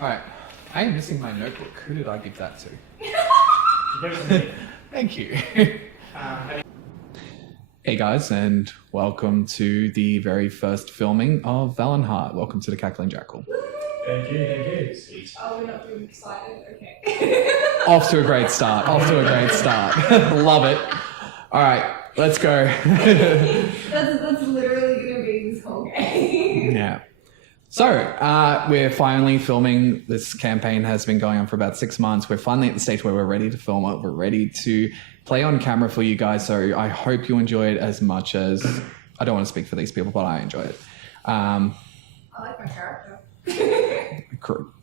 Alright, I am missing my notebook. Who did I give that to? Thank you. Hey guys, and welcome to the very first filming of Valenheart. Welcome to the Cackling Jackal. Thank you. Sweet. Oh, we're not doing excited? Okay. Off to a great start. Love it. Alright, let's go. That's literally going to be this whole game. Yeah. So, we're finally filming. This campaign has been going on for about 6 months. We're finally at the stage where we're ready to film it. We're ready to play on camera for you guys. So I hope you enjoy it as much as, I don't want to speak for these people, but I enjoy it. I like my character.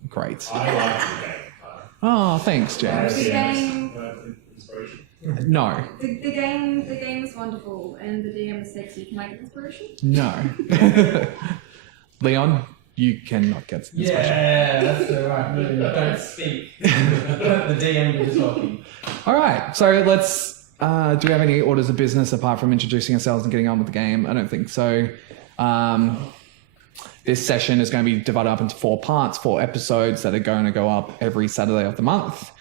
Great. I like the game. Oh, thanks, James. The game, Inspiration. No. the game is wonderful, and the DM is sexy. Can I get inspiration? No. Leon, you cannot get inspiration. Yeah, that's the right move. Don't speak. The DM is talking. All right, so let's, do we have any orders of business apart from introducing ourselves and getting on with the game? I don't think so. This session is going to be divided up into 4 parts, 4 episodes that are going to go up every Saturday of the month,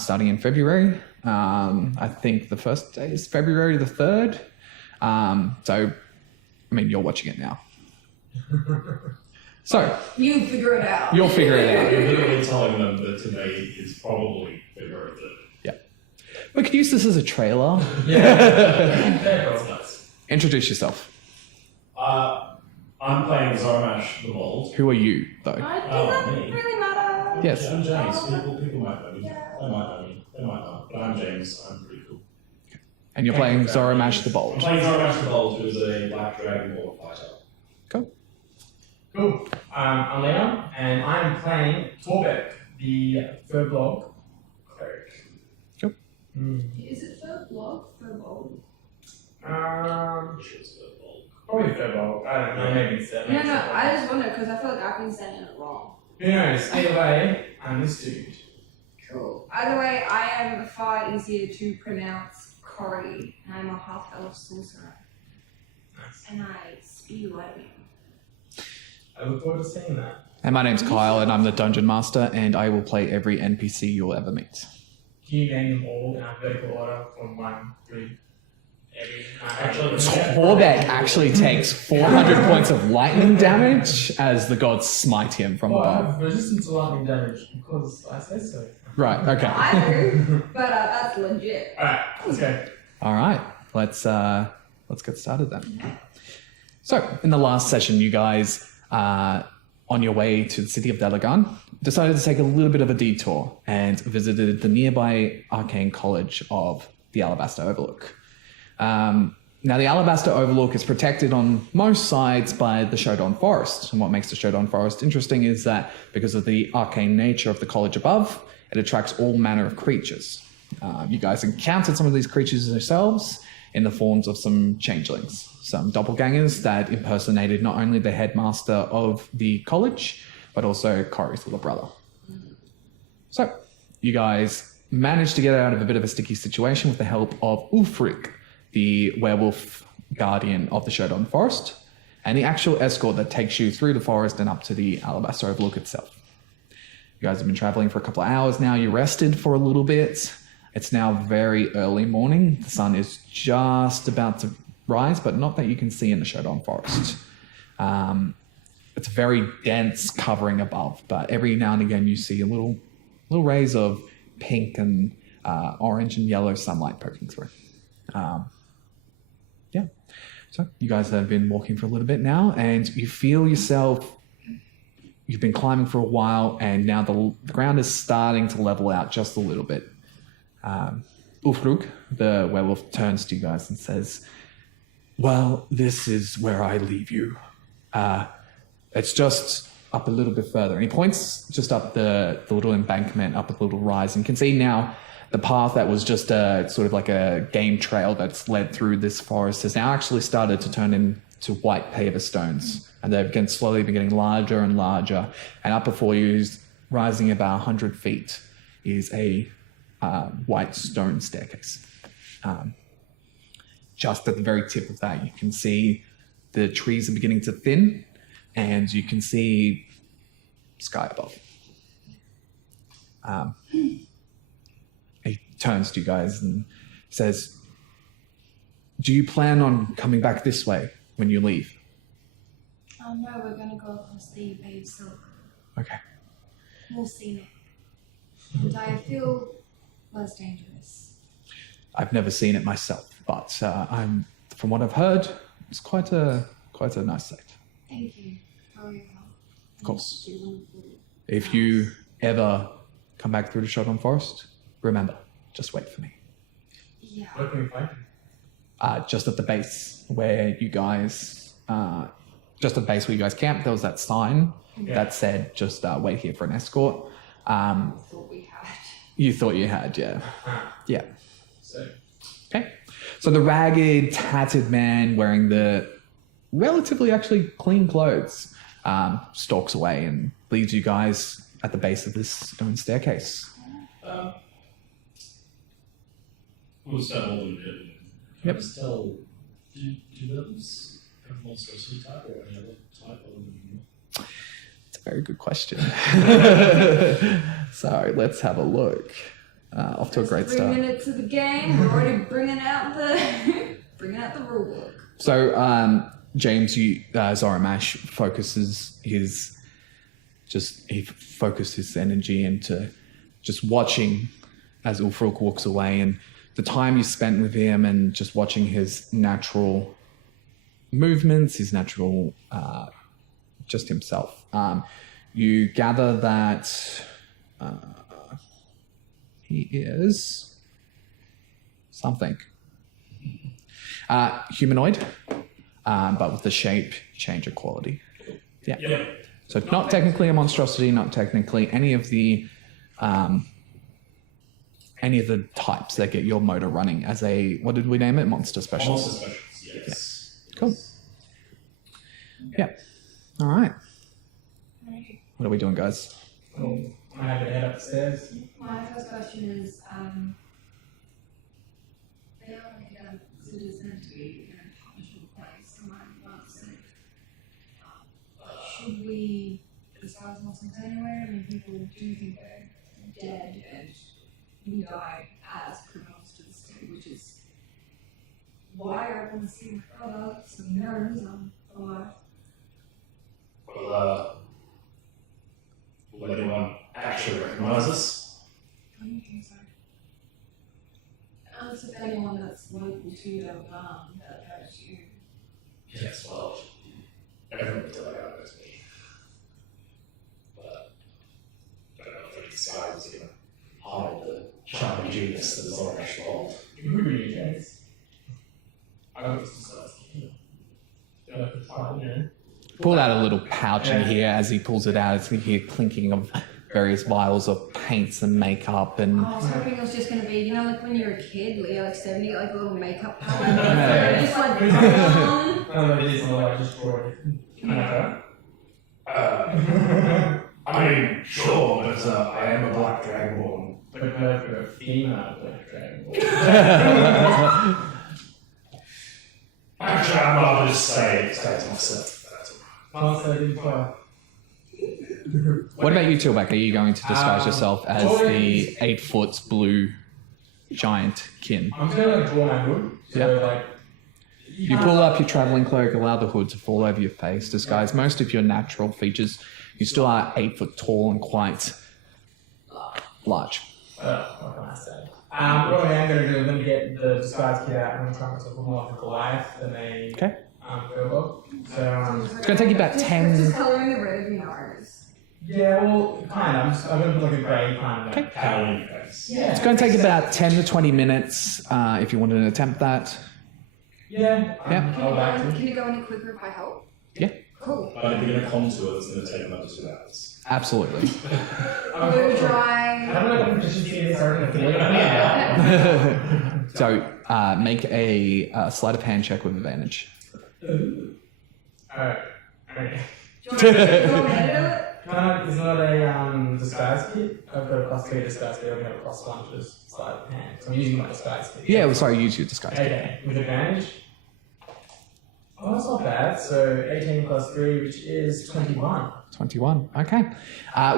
starting in February. I think the first day is February the 3rd. So, I mean, you're watching it now. So, You figure it out. you'll figure it out. You're literally telling them that today is probably February 3rd. Yeah. We could use this as a trailer. That's nice. Introduce yourself. I'm playing Zoramash the Bold. Who are you, though? Does that me. really matter? Yes. I'm James. People might know me. They might know me. They might not. But I'm James. I'm pretty cool. And you're playing Zoramash the I'm Bold. playing Zoramash the Bold, who's a black dragon war fighter. Cool. I'm Leah, and I'm playing Torbeck, the third blog cleric. Cool. Is it third block? Third bold? I'm sure it's the Bold. Probably third blog. I don't know. Maybe it's that. No, I just wonder because I feel like I've been saying it wrong. Who knows? Either way, I'm this dude. Cool. Either way, I am far easier to pronounce Cory, and I'm a half-elf sorcerer. Nice. And I spew lightning. I look forward to seeing that. And my name's Kyle, and I'm the Dungeon Master, and I will play every NPC you'll ever meet. Can you name them all in alphabetical order from 1 through every? Actually, Torbeck actually takes 400 points of lightning damage as the gods smite him from Well, I above. have resistance to lightning damage because I say so. Right, okay. I do, but that's legit. Alright, let's go. All right, let's get started then. So, in the last session, you guys, on your way to the city of Delagan, decided to take a little bit of a detour and visited the nearby Arcane College of the Alabaster Overlook. Now, the Alabaster Overlook is protected on most sides by the Showdown Forest. And what makes the Showdown Forest interesting is that because of the arcane nature of the college above, it attracts all manner of creatures. You guys encountered some of these creatures yourselves in the forms of some changelings, some doppelgangers that impersonated not only the headmaster of the college, but also Cory's little brother. So, you guys managed to get out of a bit of a sticky situation with the help of Ulfric, the werewolf guardian of the Showdown Forest, and the actual escort that takes you through the forest and up to the Alabaster Overlook itself. You guys have been traveling for a couple of hours now. You rested for a little bit. It's now very early morning. The sun is just about to rise, but not that you can see in the Showdown Forest. It's very dense covering above, but every now and again you see a little rays of pink and orange and yellow sunlight poking through. Yeah. So you guys have been walking for a little bit now, and you feel yourself. You've been climbing for a while, and now the ground is starting to level out just a little bit. Ulfrug, the werewolf, turns to you guys and says, "Well, this is where I leave you. It's just up a little bit further." And he points just up the little embankment, up a little rise. And you can see now the path that was just sort of like a game trail that's led through this forest has now actually started to turn into white paver stones. And they've slowly been getting larger and larger. And up before you, rising about 100 feet, is a white stone staircase. Just at the very tip of that, you can see the trees are beginning to thin, and you can see sky above. He turns to you guys and says, do you plan on coming back this way when you leave? No, we're going to go across the Bay of Silk. Okay. More scenic. And I feel less dangerous. I've never seen it myself, but from what I've heard, it's quite a nice sight. Thank you for your help. Of course. If you ever come back through the Shogun Forest, remember, just wait for me. Yeah. Where can we find him? Just at the base where you guys, camped, there was that sign that said, just wait here for an escort. I thought we had. You thought you had, yeah. Yeah. So, Okay. So the ragged, tattered man wearing the relatively actually clean clothes stalks away and leaves you guys at the base of this stone staircase. We'll start holding it. Yep. Just tell, do those have monstrosity type or any other type other than It's a very good question. So let's have a look. Off to a great 3 start. minutes of the game. We're already bringing out the rule book. So James, Zoramash focuses his energy into just watching as Ulfruk walks away, and the time you spent with him and just watching his natural movements, his natural just himself. You gather that he is something. Humanoid, but with the shape change of quality. Yeah. Yep. So not technically a monstrosity, not technically any of the types that get your motor running as a, what did we name it? Monster specialist. Monster specialists, yes. Cool. Yeah. All right. What are we doing, guys? I have to head upstairs. My first question is, they are like visitors meant to be in a punishable place, and I'm not safe. Should we disguise monsters anyway? I mean, people do think they're dead and we die as criminals to the state, which is why I want to see my brother, so he knows I'm alive. Will anyone actually recognise us? I don't think so. Unless if anyone that's local to them, that knows you. Yes, well, everyone will tell you how it knows me. But I don't know if any disguise is going to hide the charming genius that is Orange Vault. Who are you guys? I don't discuss it. Pull out a little pouch in here. As he pulls it out, it's you hear clinking of various vials of paints and makeup and. Oh, I was hoping it was just going to be, you know, like when you're a kid, Leah, like 70, like a little makeup palette. Just like, No, it is not. I just brought it. I mean, sure, but I am a black dragonborn. But for a female black dragon. Actually, I'd rather just stay to myself. That's all right. Pass that info. What about you, Tilbak? Are you going to disguise yourself as the 8-foot blue giant kin? I'm just gonna draw my hood. So Yeah. like You pull up your traveling cloak, allow the hood to fall over your face, disguise most of your natural features. You still are 8 foot tall and quite large. what can I say? What I'm gonna do, I'm gonna get the disguise kit out and I'm gonna try myself more like a Goliath than a Okay. Philip. So It's going to take you about 10. Just colouring the red of your nose. yeah, well, kind of. I'm gonna put like a grey kind of. Okay. Howling face. Yeah. It's going to take about 10 to 20 minutes if you wanted to attempt that. Yeah. Yeah. I'll back to Can you go any quicker if I help? Yeah. Cool. But if you're going to contour, it's going to take another 2 hours. Absolutely. Blue dry. I don't know if proficiency in this already. Yeah. So make a sleight of hand check with advantage. Alright. Okay. Do you want me to do it? It's not a disguise kit. I've got a +3 disguise kit. I have a +1 to just sleight of hand. So I'm using my disguise kit. Yeah, well, sorry, use your disguise. Okay, with advantage. Oh, that's not bad. So 18 + 3, which is 21. 21. Okay.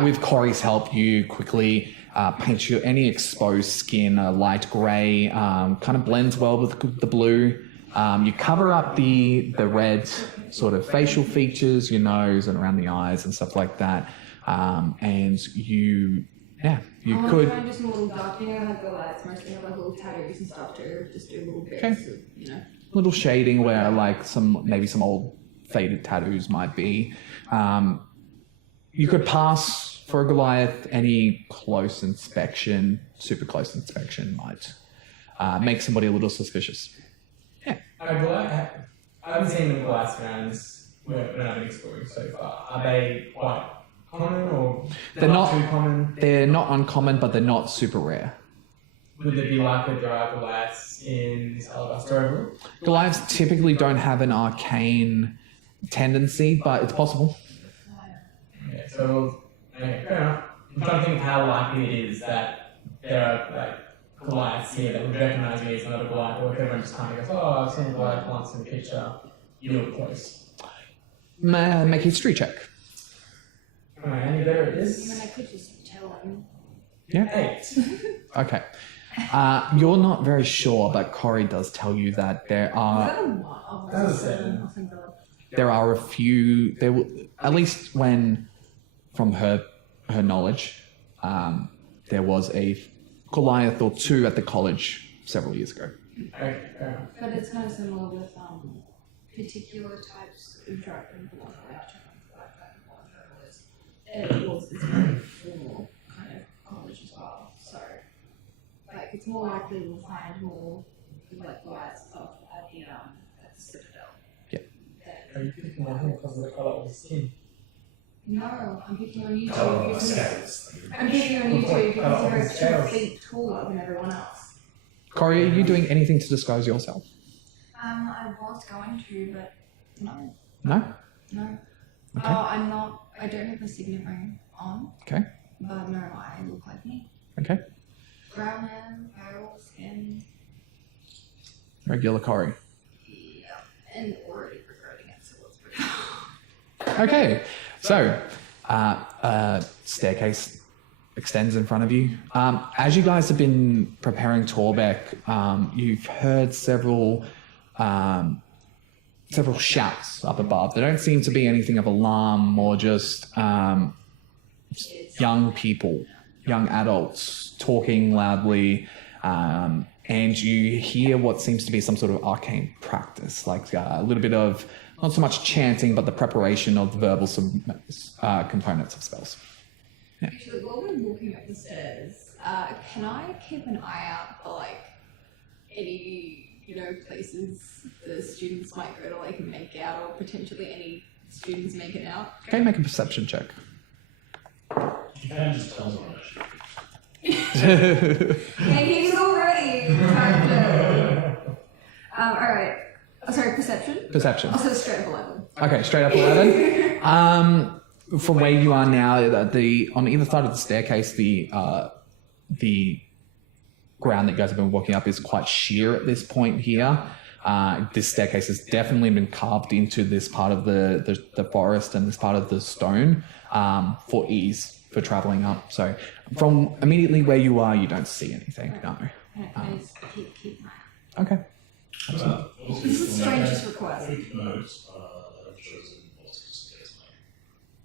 With Corey's help, you quickly paint your any exposed skin a light grey, kind of blends well with the blue. You cover up the red sort of facial features, your nose and around the eyes and stuff like that. And you could. Try and do some little dark, like the lights mostly have like little tattoos and stuff too. Just do little bits, Okay. Little shading where like maybe some old faded tattoos might be. You could pass for a Goliath. Any close inspection, super close inspection might make somebody a little suspicious. Yeah. I haven't seen the Goliaths around when I've been exploring so far. Are they quite common or They're not too common? They're not uncommon, but they're not super rare. Would it be likely there are Goliaths in this Alabaster Overlook? Goliaths typically don't have an arcane tendency, but it's possible. Okay, so fair enough. I'm trying to think how likely it is that there are like Goliaths here that would recognise me as another Goliath, or if everyone just kind of goes, "Oh, I've seen a Goliath once in the picture. You look close." Make a history check. Alright, any better at I mean, this? I could just tell him. Yeah. 8. Okay. You're not very sure, but Corey does tell you that there Is are that a what? Oh, That was it's a 7. Oh, thank God. there are a few. At least when, from her knowledge, there was a Goliath or two at the college several years ago. Okay, fair enough. But it's kind of similar with particular types of dragon. It was this very formal kind of college as well. So, like, it's more likely we'll find more like light stuff at the Citadel. Are you picking on him because of the colour of his skin? No, I'm picking on you two Oh, because scales. I'm picking on you two because you're Scales. 2 feet taller than everyone else. Corey, are you doing anything to disguise yourself? I was going to, but no. No? No. Okay. I'm not. I don't have a signet ring on. Okay. But no, I look like me. Okay. Brown hair, pale skin. Regular Corey. Yeah. And already regretting it, so let's put it. Okay. So, staircase extends in front of you. As you guys have been preparing Torbeck, you've heard several shouts up above. There don't seem to be anything of alarm, more just young people, young adults talking loudly, and you hear what seems to be some sort of arcane practice, like a little bit of, not so much chanting, but the preparation of the verbal components of spells. Actually, while we're walking up the stairs, can I keep an eye out for like any, places the students might go to like make out, or potentially any students making out? Okay, make a perception check. You can just tell them actually. And he's already. Alright. Oh, sorry, perception? Perception. Also straight up 11. Okay, straight up 11. From where you are now, on either side of the staircase, the ground that you guys have been walking up is quite sheer at this point here. This staircase has definitely been carved into this part of the forest and this part of the stone for ease for traveling up. So from immediately where you are, you don't see anything. No. I just keep my eye. Okay. This is the strangest request. Quick note that I've chosen monsters as my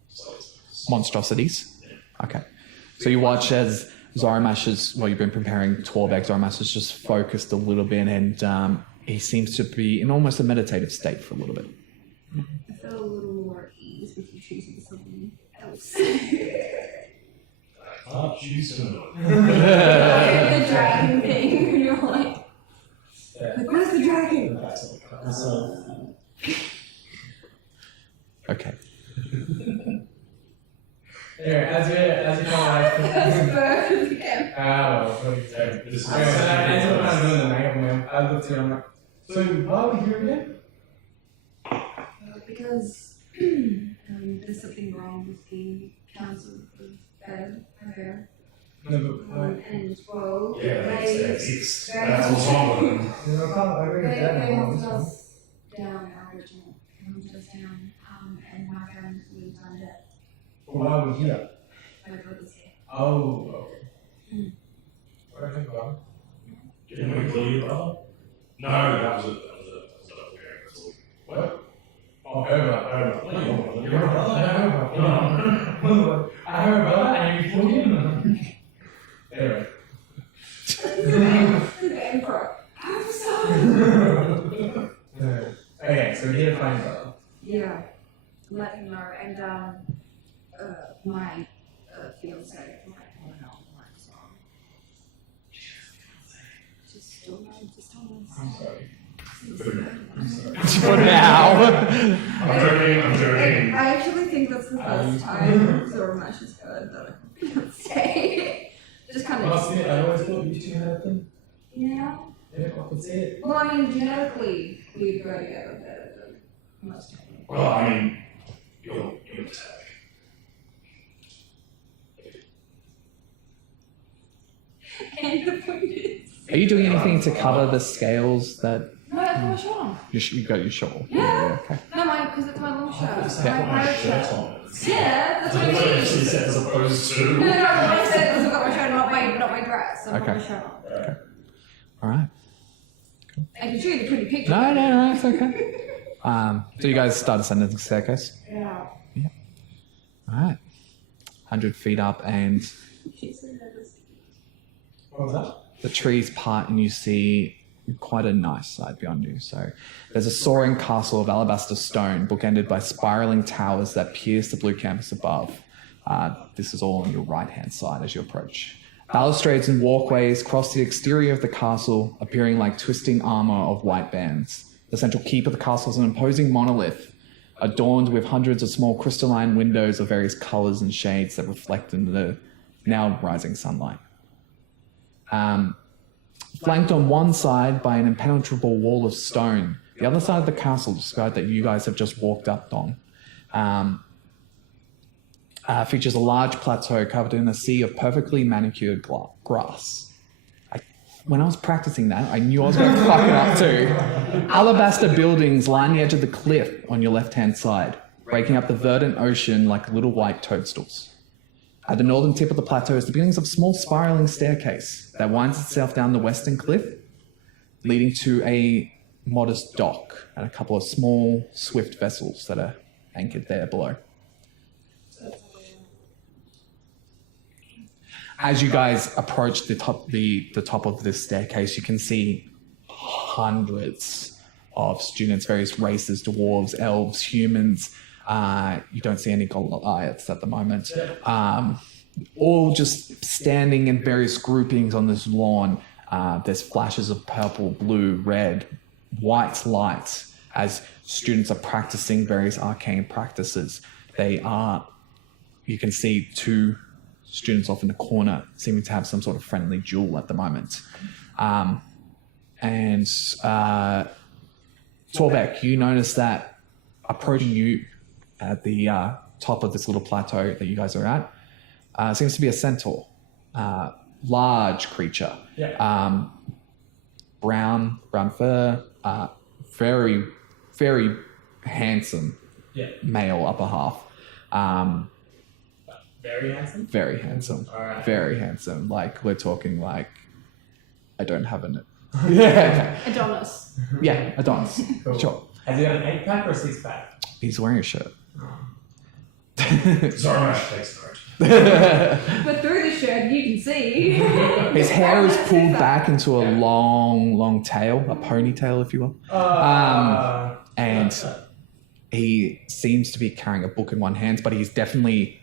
slides. Monstrosities. Okay. So you watch as Zoromash's, you've been preparing Torbeck, Zoromash is just focused a little bit, and he seems to be in almost a meditative state for a little bit. I feel a little more at ease with you choosing something else. Can't choose to know. The dragon thing. You're like, where's the dragon? Okay. Anyway, as you come away That's bird again. what do you say? This is As you're kind of doing the makeup, man, I looked at you and I'm like, so why are we here again? Because there's something wrong with the council of Fair. No, but And well, Yeah, they it's that's what's wrong with them. I agree with that. they hunted us down, our original. They hunted us down, and my friend was undead. Why are we here? My brother's here. Oh, okay. What do I think about Didn't we kill your brother? No, that was a doppelganger. That's all. What? Oh, Over. Your brother? I have a brother and you killed him. Anyway. The Emperor. Have a son. Okay, so we need to find brother. Yeah. Let him know. And my fiance might want to know my song. Just don't know. I'm sorry. For now. I'm joking. I actually think that's the first time Zora Mash has heard that I can say. Just kind of. Well, see, I always thought you two had a thing. Yeah. Yeah, I could see it. Well, I mean, genetically, we go together better than most people. Well, I mean, you're attack. And the point is. Are you doing anything to cover the scales that No, I've got my shirt on. you got your shawl? Yeah. Okay. No, because it's my long shirt. Yeah. My pirate shirt. Yeah, that's what I That's mean. what she said as opposed No, to. what I said was I've got my shirt, not my dress. I've got Okay. my shirt on. All right. I can show you the pretty picture. No, it's okay. So you guys start ascending the staircase. Yeah. All right. 100 feet up, and She's so nervous. What was that? the trees part, and you see quite a nice sight beyond you. So there's a soaring castle of alabaster stone, bookended by spiraling towers that pierce the blue canvas above. This is all on your right-hand side as you approach. Balustrades and walkways cross the exterior of the castle, appearing like twisting armor of white bands. The central keep of the castle is an imposing monolith, adorned with hundreds of small crystalline windows of various colors and shades that reflect in the now rising sunlight. Flanked on one side by an impenetrable wall of stone, the other side of the castle, described that you guys have just walked up on, features a large plateau covered in a sea of perfectly manicured grass. When I was practicing that, I knew I was going to fuck it up too. Alabaster buildings line the edge of the cliff on your left-hand side, breaking up the verdant ocean like little white toadstools. At the northern tip of the plateau is the beginnings of a small spiraling staircase that winds itself down the western cliff, leading to a modest dock and a couple of small, swift vessels that are anchored there below. As you guys approach the top of this staircase, you can see hundreds of students, various races, dwarves, elves, humans. You don't see any Goliaths at the moment. All just standing in various groupings on this lawn. There's flashes of purple, blue, red, white lights as students are practicing various arcane practices. You can see two students off in the corner seeming to have some sort of friendly duel at the moment. Torbeck, you notice that approaching you at the top of this little plateau that you guys are at seems to be a centaur. Large creature. Yeah. Brown fur, very, very handsome male upper half. Very handsome? Very handsome. All right. Very handsome. Like, we're talking like, I don't have an... Yeah. Adonis. Yeah, Adonis. Cool. Sure. Has he got an 8-pack or a 6-pack? He's wearing a shirt. Sorry, I takes note. But through the shirt, you can see. His hair is pulled back into a long tail, a ponytail, if you will. And he seems to be carrying a book in one hand, but he's definitely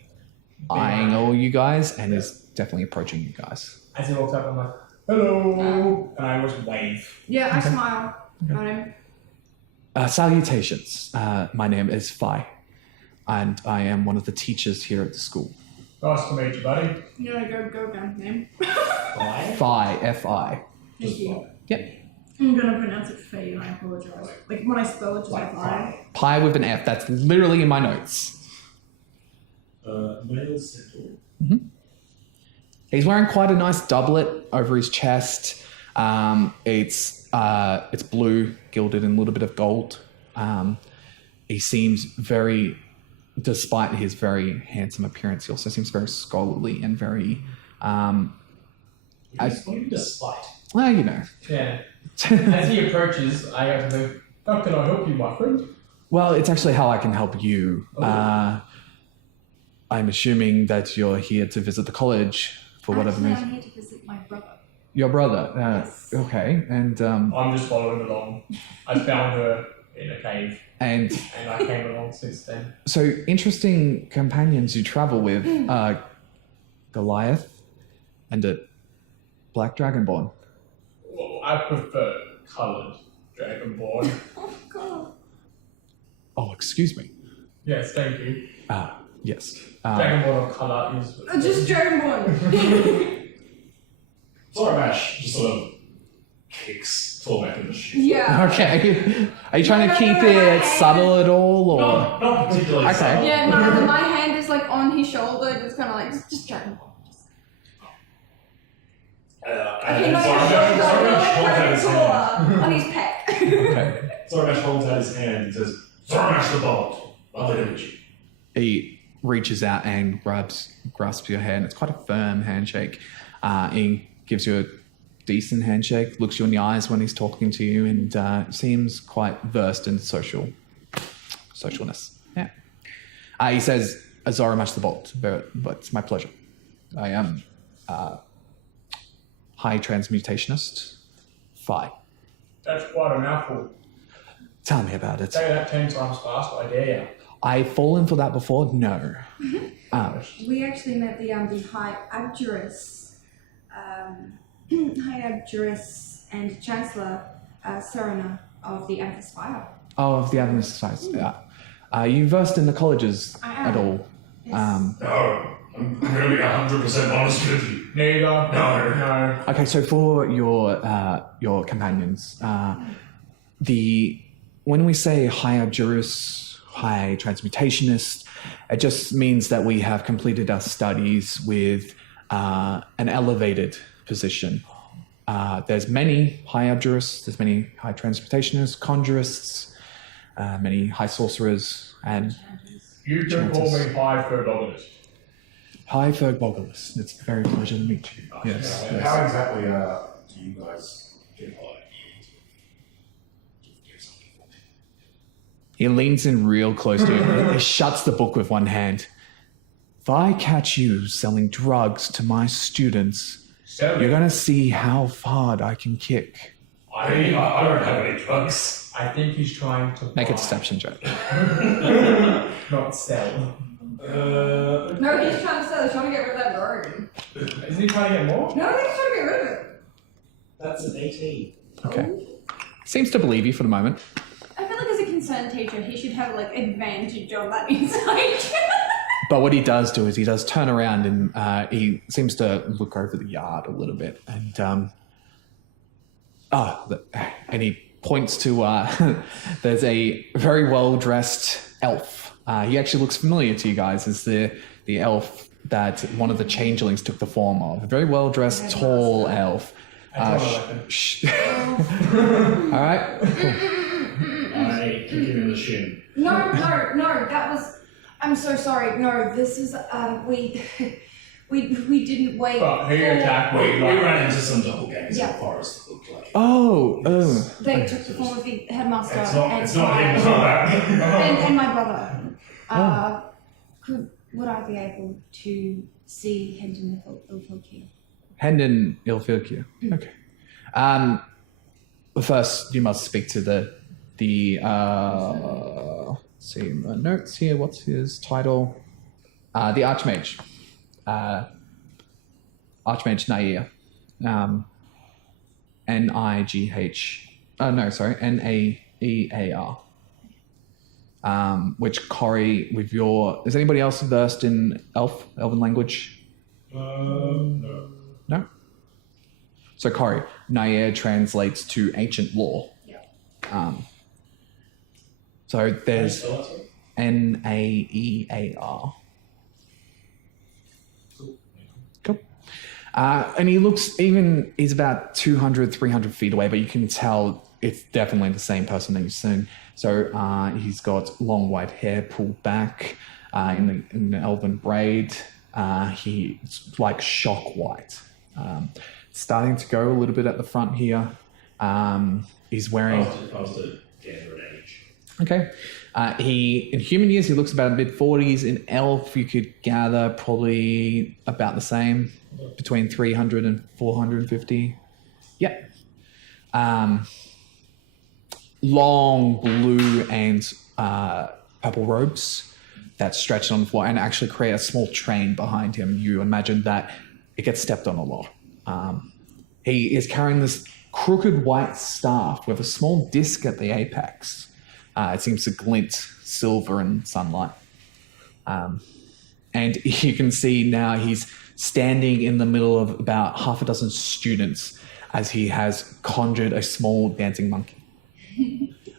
eyeing all you guys and is definitely approaching you guys. As he walks up, I'm like, hello! And I just wave. Yeah, I smile. Salutations. My name is Phi, and I am one of the teachers here at the school. Nice to meet you, buddy. You want to go again, name? Why? Phi, F-I. Thank you. Yep. I'm going to pronounce it Faye and I apologize. Like when I spell it, just like I. Pi with an F. That's literally in my notes. Male centaur. He's wearing quite a nice doublet over his chest. It's blue, gilded in a little bit of gold. He seems very, despite his very handsome appearance, he also seems very scholarly and very What do you mean despite? Well, you know. Yeah. As he approaches, I go to the, how can I help you, my friend? Well, it's actually how I can help you. I'm assuming that you're here to visit the college for whatever Actually, reason. I'm here to visit my brother. Your brother. Yes. Okay, and I'm just following along. I found her in a cave, and and I came along since then. so interesting companions you travel with. Goliath and a black dragonborn. Well, I prefer coloured dragonborn. Oh god. Oh, excuse me. Yes, thank you. Yes. Dragonborn of colour is. Just Dragonborn. Zoramash just sort of kicks Tormek in the shin. Yeah. Okay. Are you trying to No, keep no, it no. subtle at all, or? Not particularly. Okay. subtle. Yeah, no, my hand is like on his shoulder, it's kind of like, just Dragonborn. Okay, And not his shoulder, Zoramash holds out not his his hand. on his pec. Okay. Zoramash holds out his hand and says, Zoramash the bolt. I'll let him you. He reaches out and grasps your hand. It's quite a firm handshake. He gives you a decent handshake, looks you in the eyes when he's talking to you, and seems quite versed in socialness. Yeah. He says, Azora much the bolt, but it's my pleasure. I am high transmutationist. Phi. That's quite a mouthful. Tell me about it. Say that 10 times fast, I dare you. I've fallen for that before? No. We actually met the High Abjuris, High Abjuris and Chancellor Serena of the Amphispire. Oh, of the Adventist Society. Yeah. Are you versed in the colleges I am. at all? Yes. No, I'm going to be 100% honest with you. Neither. No. Okay, so for your companions, when we say high abjuris, high transmutationist, it just means that we have completed our studies with an elevated position. There's many high abjurists, there's many high transmutationists, conjurists, many high sorcerers, and You can call me High Fergogonist. high Fergbogalist. It's a very pleasure to meet you. Yes. How yes. exactly do you guys get by? He leans in real close to you. He shuts the book with one hand. If I catch you selling drugs to my students, you're going to see how far I can kick. I don't have any drugs. I think he's trying to Make a buy, deception check. not sell. No, he's trying to sell, he's trying to get rid of that road. Isn't he trying to get more? No, he's trying to get rid of it. That's an 18. Okay. Seems to believe you for the moment. I feel like as a concerned teacher, he should have like advantage on that insight. But what he does do is he does turn around and he seems to look over the yard a little bit and and he points to there's a very well dressed elf. He actually looks familiar to you guys as the elf that one of the changelings took the form of. A very well dressed, tall elf. I draw a weapon. All right. Cool. I kick him in the shin. No, that was. I'm so sorry. No, this is we didn't wait. But he attacked We me. ran into some doppelgangers in Yeah. the forest that looked like. Oh. They took the form of the headmaster It's not him, it's not that. and my brother. Would I be able to see Hendon Ilfilkir? Hendon Ilfilkir. Okay. First, you must speak to the see my notes here. What's his title? The Archmage. Archmage Nair. Nigh. Naear. Which Corey, with your... Is anybody else versed in Elven language? No. No? So Corey, Nair translates to ancient law. Yeah. So there's Spell that, sorry? Naear. Cool. And he looks he's about 200, 300 feet away, but you can tell it's definitely the same person that you've seen. So he's got long white hair pulled back in the elven braid. He's like shock white. starting to go a little bit at the front here. He's wearing... If I was to gather an age. Okay. In human years, he looks about mid-40s. In elf, you could gather probably about the same, between 300 and 450. Yep. Long blue and purple robes that stretch on the floor and actually create a small train behind him. You imagine that it gets stepped on a lot. He is carrying this crooked white staff with a small disc at the apex. It seems to glint silver in sunlight. And you can see now he's standing in the middle of about half a dozen students as he has conjured a small dancing monkey.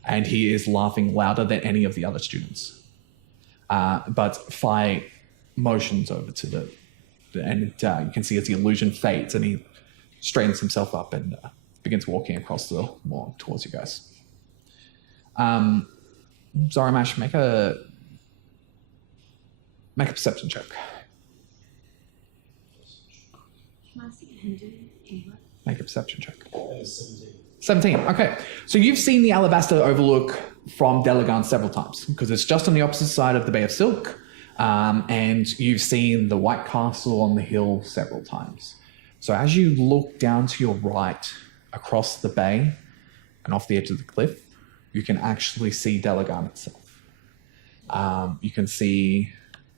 And he is laughing louder than any of the other students. But Phi motions over to and you can see as the illusion fades and he straightens himself up and begins walking across the lawn towards you guys. Zoramash, make a perception check. Can I see hidden anywhere? Make a perception check. That is 17. 17. Okay. So you've seen the Alabaster Overlook from Delagan several times because it's just on the opposite side of the Bay of Silk. And you've seen the White Castle on the hill several times. So as you look down to your right across the bay and off the edge of the cliff, you can actually see Delagan itself. You can see...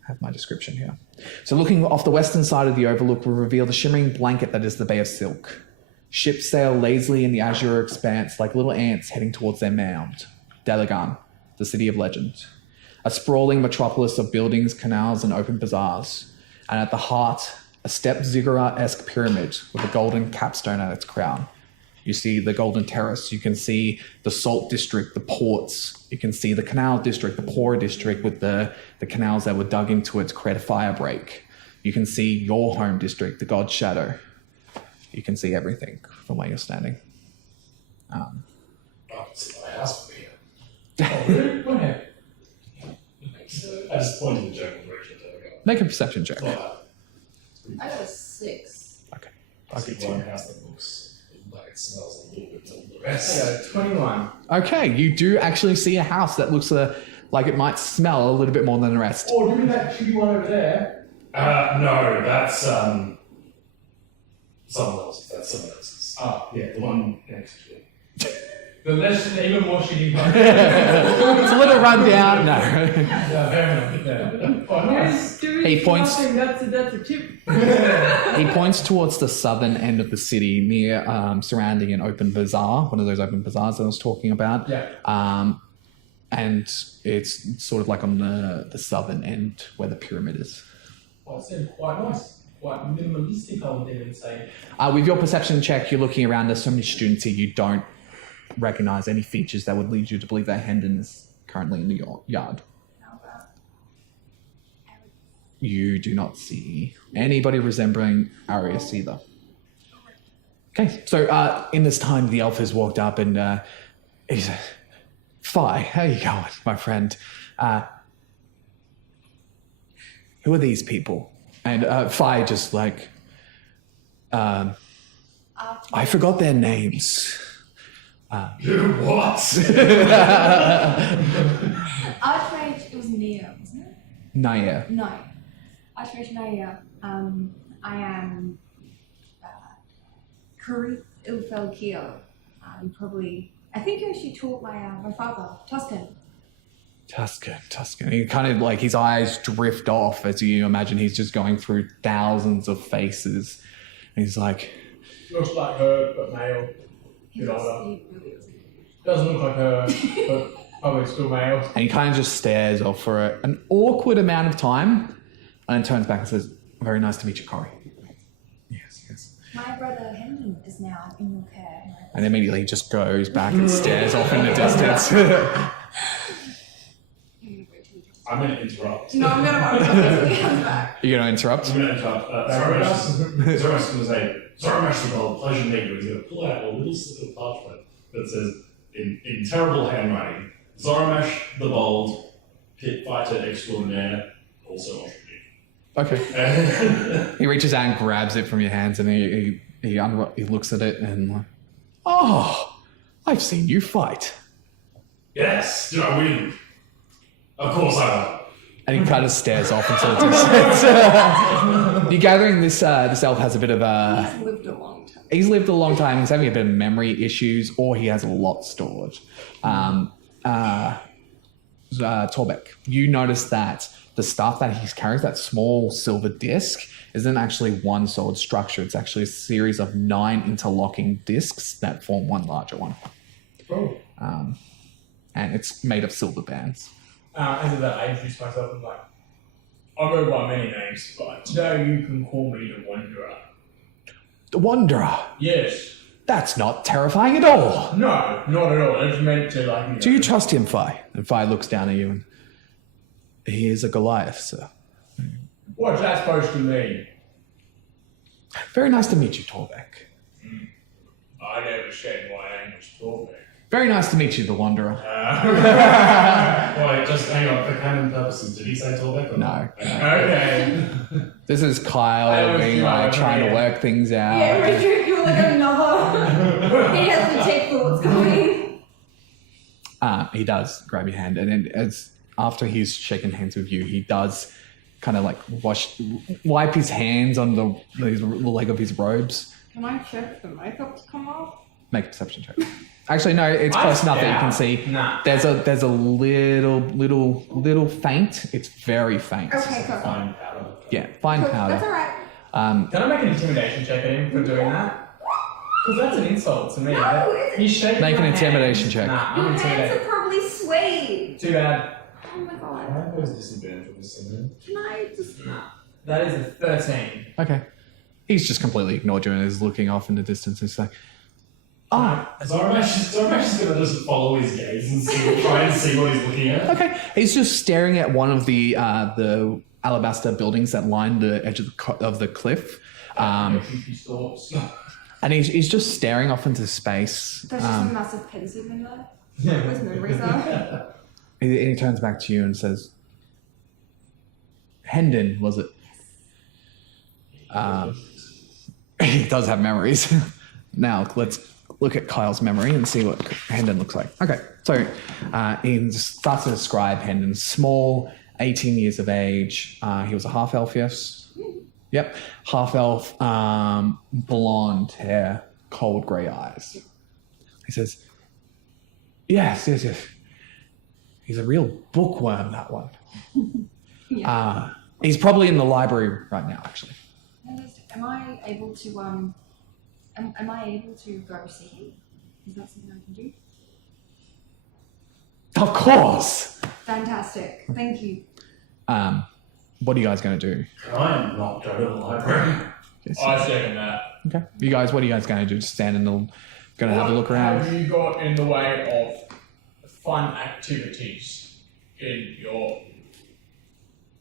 I have my description here. So looking off the western side of the overlook will reveal the shimmering blanket that is the Bay of Silk. Ships sail lazily in the azure expanse like little ants heading towards their mound. Delagan, the city of legend. A sprawling metropolis of buildings, canals, and open bazaars. And at the heart, a stepped ziggurat-esque pyramid with a golden capstone at its crown. You see the Golden Terrace. You can see the Salt District, the ports. You can see the Canal District, the Poorer District with the canals that were dug into it to create a fire break. You can see your home district, the God's Shadow. You can see everything from where you're standing. I can see my house from here. Oh, really? Go ahead. I just pointed the general direction to go. Make a perception check. Well, I got a 6. Okay. I see one house that looks like it smells a little bit to the rest. I got a 21. Okay, you do actually see a house that looks like it might smell a little bit more than the rest. Oh, give me that shitty one over there. No, that's someone else. That's someone else's. Oh, Yeah, the one next to it. the less, even more shitty one. It's a little run down. No. Yeah, fair enough. Yeah. Oh, nice. He points. That's a tip. He points towards the southern end of the city, near surrounding an open bazaar, one of those open bazaars that I was talking about. Yeah. And it's sort of like on the southern end where the pyramid is. Well, it seemed quite nice. Quite minimalistic, I would even say. With your perception check, you're looking around. There's so many students here, you don't recognize any features that would lead you to believe that Hendon is currently in the yard. You do not see anybody resembling Arius either. Okay, so in this time, the elf has walked up and he said, Phi, how you going, my friend? Who are these people? And Phi just like, I forgot their names. What? Archmage, it was Neo, wasn't it? Naya. No. Archmage Naya. I am Kuri Ilfelkio. I think you actually taught my father, Tuscan. Tuscan. He kind of like his eyes drift off as you imagine he's just going through thousands of faces. And he's like, Looks like her, but male. He Bit was- older. he really was. Doesn't look like her, but probably still male. and he kind of just stares off for an awkward amount of time and then turns back and says, very nice to meet you, Corey. Yes. My brother Henry is now in your care. And immediately he just goes back and stares off in the distance. I'm going to interrupt. No, I'm gonna come back. You're going to interrupt? I'm going to interrupt. Zoramash is going to say, Zoramash, well, pleasure to meet you. He's going to pull out a little slip of parchment that says, in terrible handwriting, Zoramash the Bold, pit fighter extraordinaire, also entrepreneur. Okay. He reaches out and grabs it from your hands and he he looks at it and like, oh, I've seen you fight. Yes, did I win? Of course I won. And he kind of stares off into the distance. You're gathering this elf has a bit of a... He's lived a long time. He's lived a long time. He's having a bit of memory issues, or he has a lot stored. Torbeck, you notice that the staff that he carries, that small silver disc, isn't actually one solid structure. It's actually a series of 9 interlocking discs that form one larger one. Oh. And it's made of silver bands. As of that, I introduced myself and like, I go by many names, but today you can call me the Wanderer. The Wanderer. Yes. That's not terrifying at all. No, not at all. It's meant to like. Do you trust him, Fi? And Fi looks down at you and he is a Goliath, sir. What's that supposed to mean? Very nice to meet you, Torbeck. I never said my name was Torbeck. Very nice to meet you, the Wanderer. Wait, just hang on. For canon purposes, did he say Torbeck? Or No. not? Okay. This is I Kyle was being trying like to trying to forget. work things out. Yeah, Richard, you're like another. He has to take thoughts going. He does grab your hand, and then as after he's shaken hands with you, he does kind of like wipe his hands on the leg of his robes. Can I check the makeup's come off? Make a perception check. Actually, no, it's close enough that you can see. Nah. There's a little faint. It's very faint. Okay, cool. Fine powder. Yeah, fine Cool, powder. that's alright. Can I make an intimidation check at him for doing that? Because that's an insult to me. No, it's- He's shaking Make an my intimidation hand. check. Nah, Your I'm hands are intimidated. probably swayed. Too bad. Oh my god. I have those disadvantage with this thing. Can I just. Nah. That is a 13. Okay. He's just completely ignored you and is looking off in the distance. It's like, oh, Zoramash is gonna just follow his gaze and try and see what he's looking at. okay. He's just staring at one of the alabaster buildings that line the edge of the cliff. His thoughts. And he's just staring off into space. There's just a massive pensive in there. With memories are. He turns back to you and says, Hendon, was it? He does have memories. Now, let's look at Kyle's memory and see what Hendon looks like. Okay, so he starts to describe Hendon. Small, 18 years of age. He was a half-elf, yes? Yep. Half-elf, blonde hair, cold grey eyes. He says, yes. He's a real bookworm, that one. Yeah. He's probably in the library right now, actually. Am I able to am I able to go see him? Is that something I can do? Of course! Fantastic. Thank you. What are you guys going to do? Can I not go to the library? I second that. Okay. You guys, what are you guys going to do? Just stand in the... Going to have a look What around? have you got in the way of fun activities in your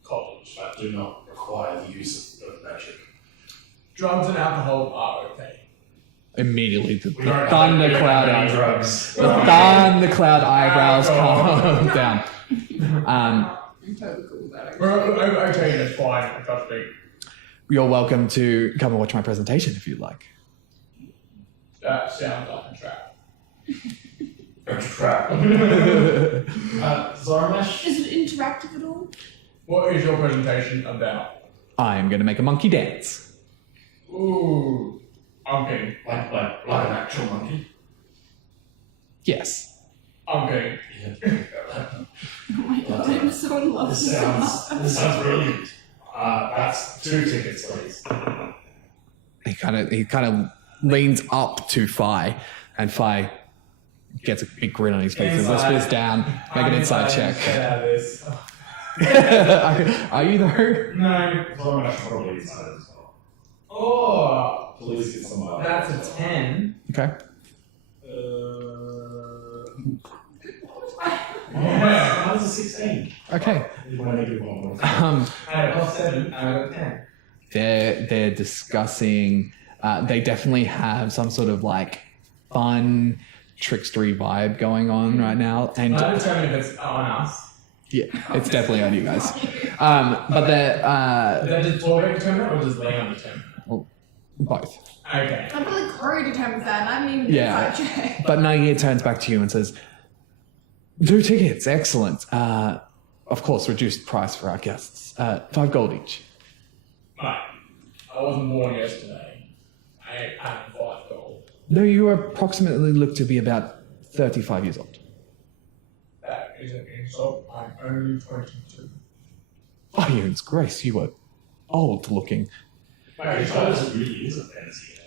college? That do not require the use of magic. Drugs and alcohol are okay. Immediately, the We don't have thundercloud any eyebrows. drugs. The thundercloud eyebrows calm down. I'm totally cool with that. Okay, that's fine. Trust me. You're welcome to come and watch my presentation if you'd like. That sounds like a trap. Trap. Zoramash? Is it interactive at all? What is your presentation about? I am going to make a monkey dance. Ooh, okay. Like an actual monkey? Yes. Okay. Oh my god, I'm so in love with This sounds brilliant. That's 2 tickets, please. He kind of leans up to Fi, and Fi gets a big grin on his face and Inside. whispers down, make an inside check. Get out of this. Are you though? No. Zoramash probably excited as well. Oh, Please get some more. that's a 10. Okay. Yeah. That was a 16. Okay. You want to do one more? I had a +7. I got a 10. They're discussing. They definitely have some sort of like fun trickstery vibe going on right now, and I determine if it's on us. yeah, it's definitely on you guys. But they're Is that just Torbeck determine it or just Leah determine it? Both. Okay. I feel like Corey determines that, and I haven't even Yeah. done that check. But Nagia turns back to you and says, 2 tickets, excellent. Of course, reduced price for our guests. 5 gold each. Right. I wasn't born yesterday. I have 5 gold. No, you approximately look to be about 35 years old. That is an insult. I'm only 22. Oh, Yoon's grace, you were old looking. Mate, this really is a fantasy game.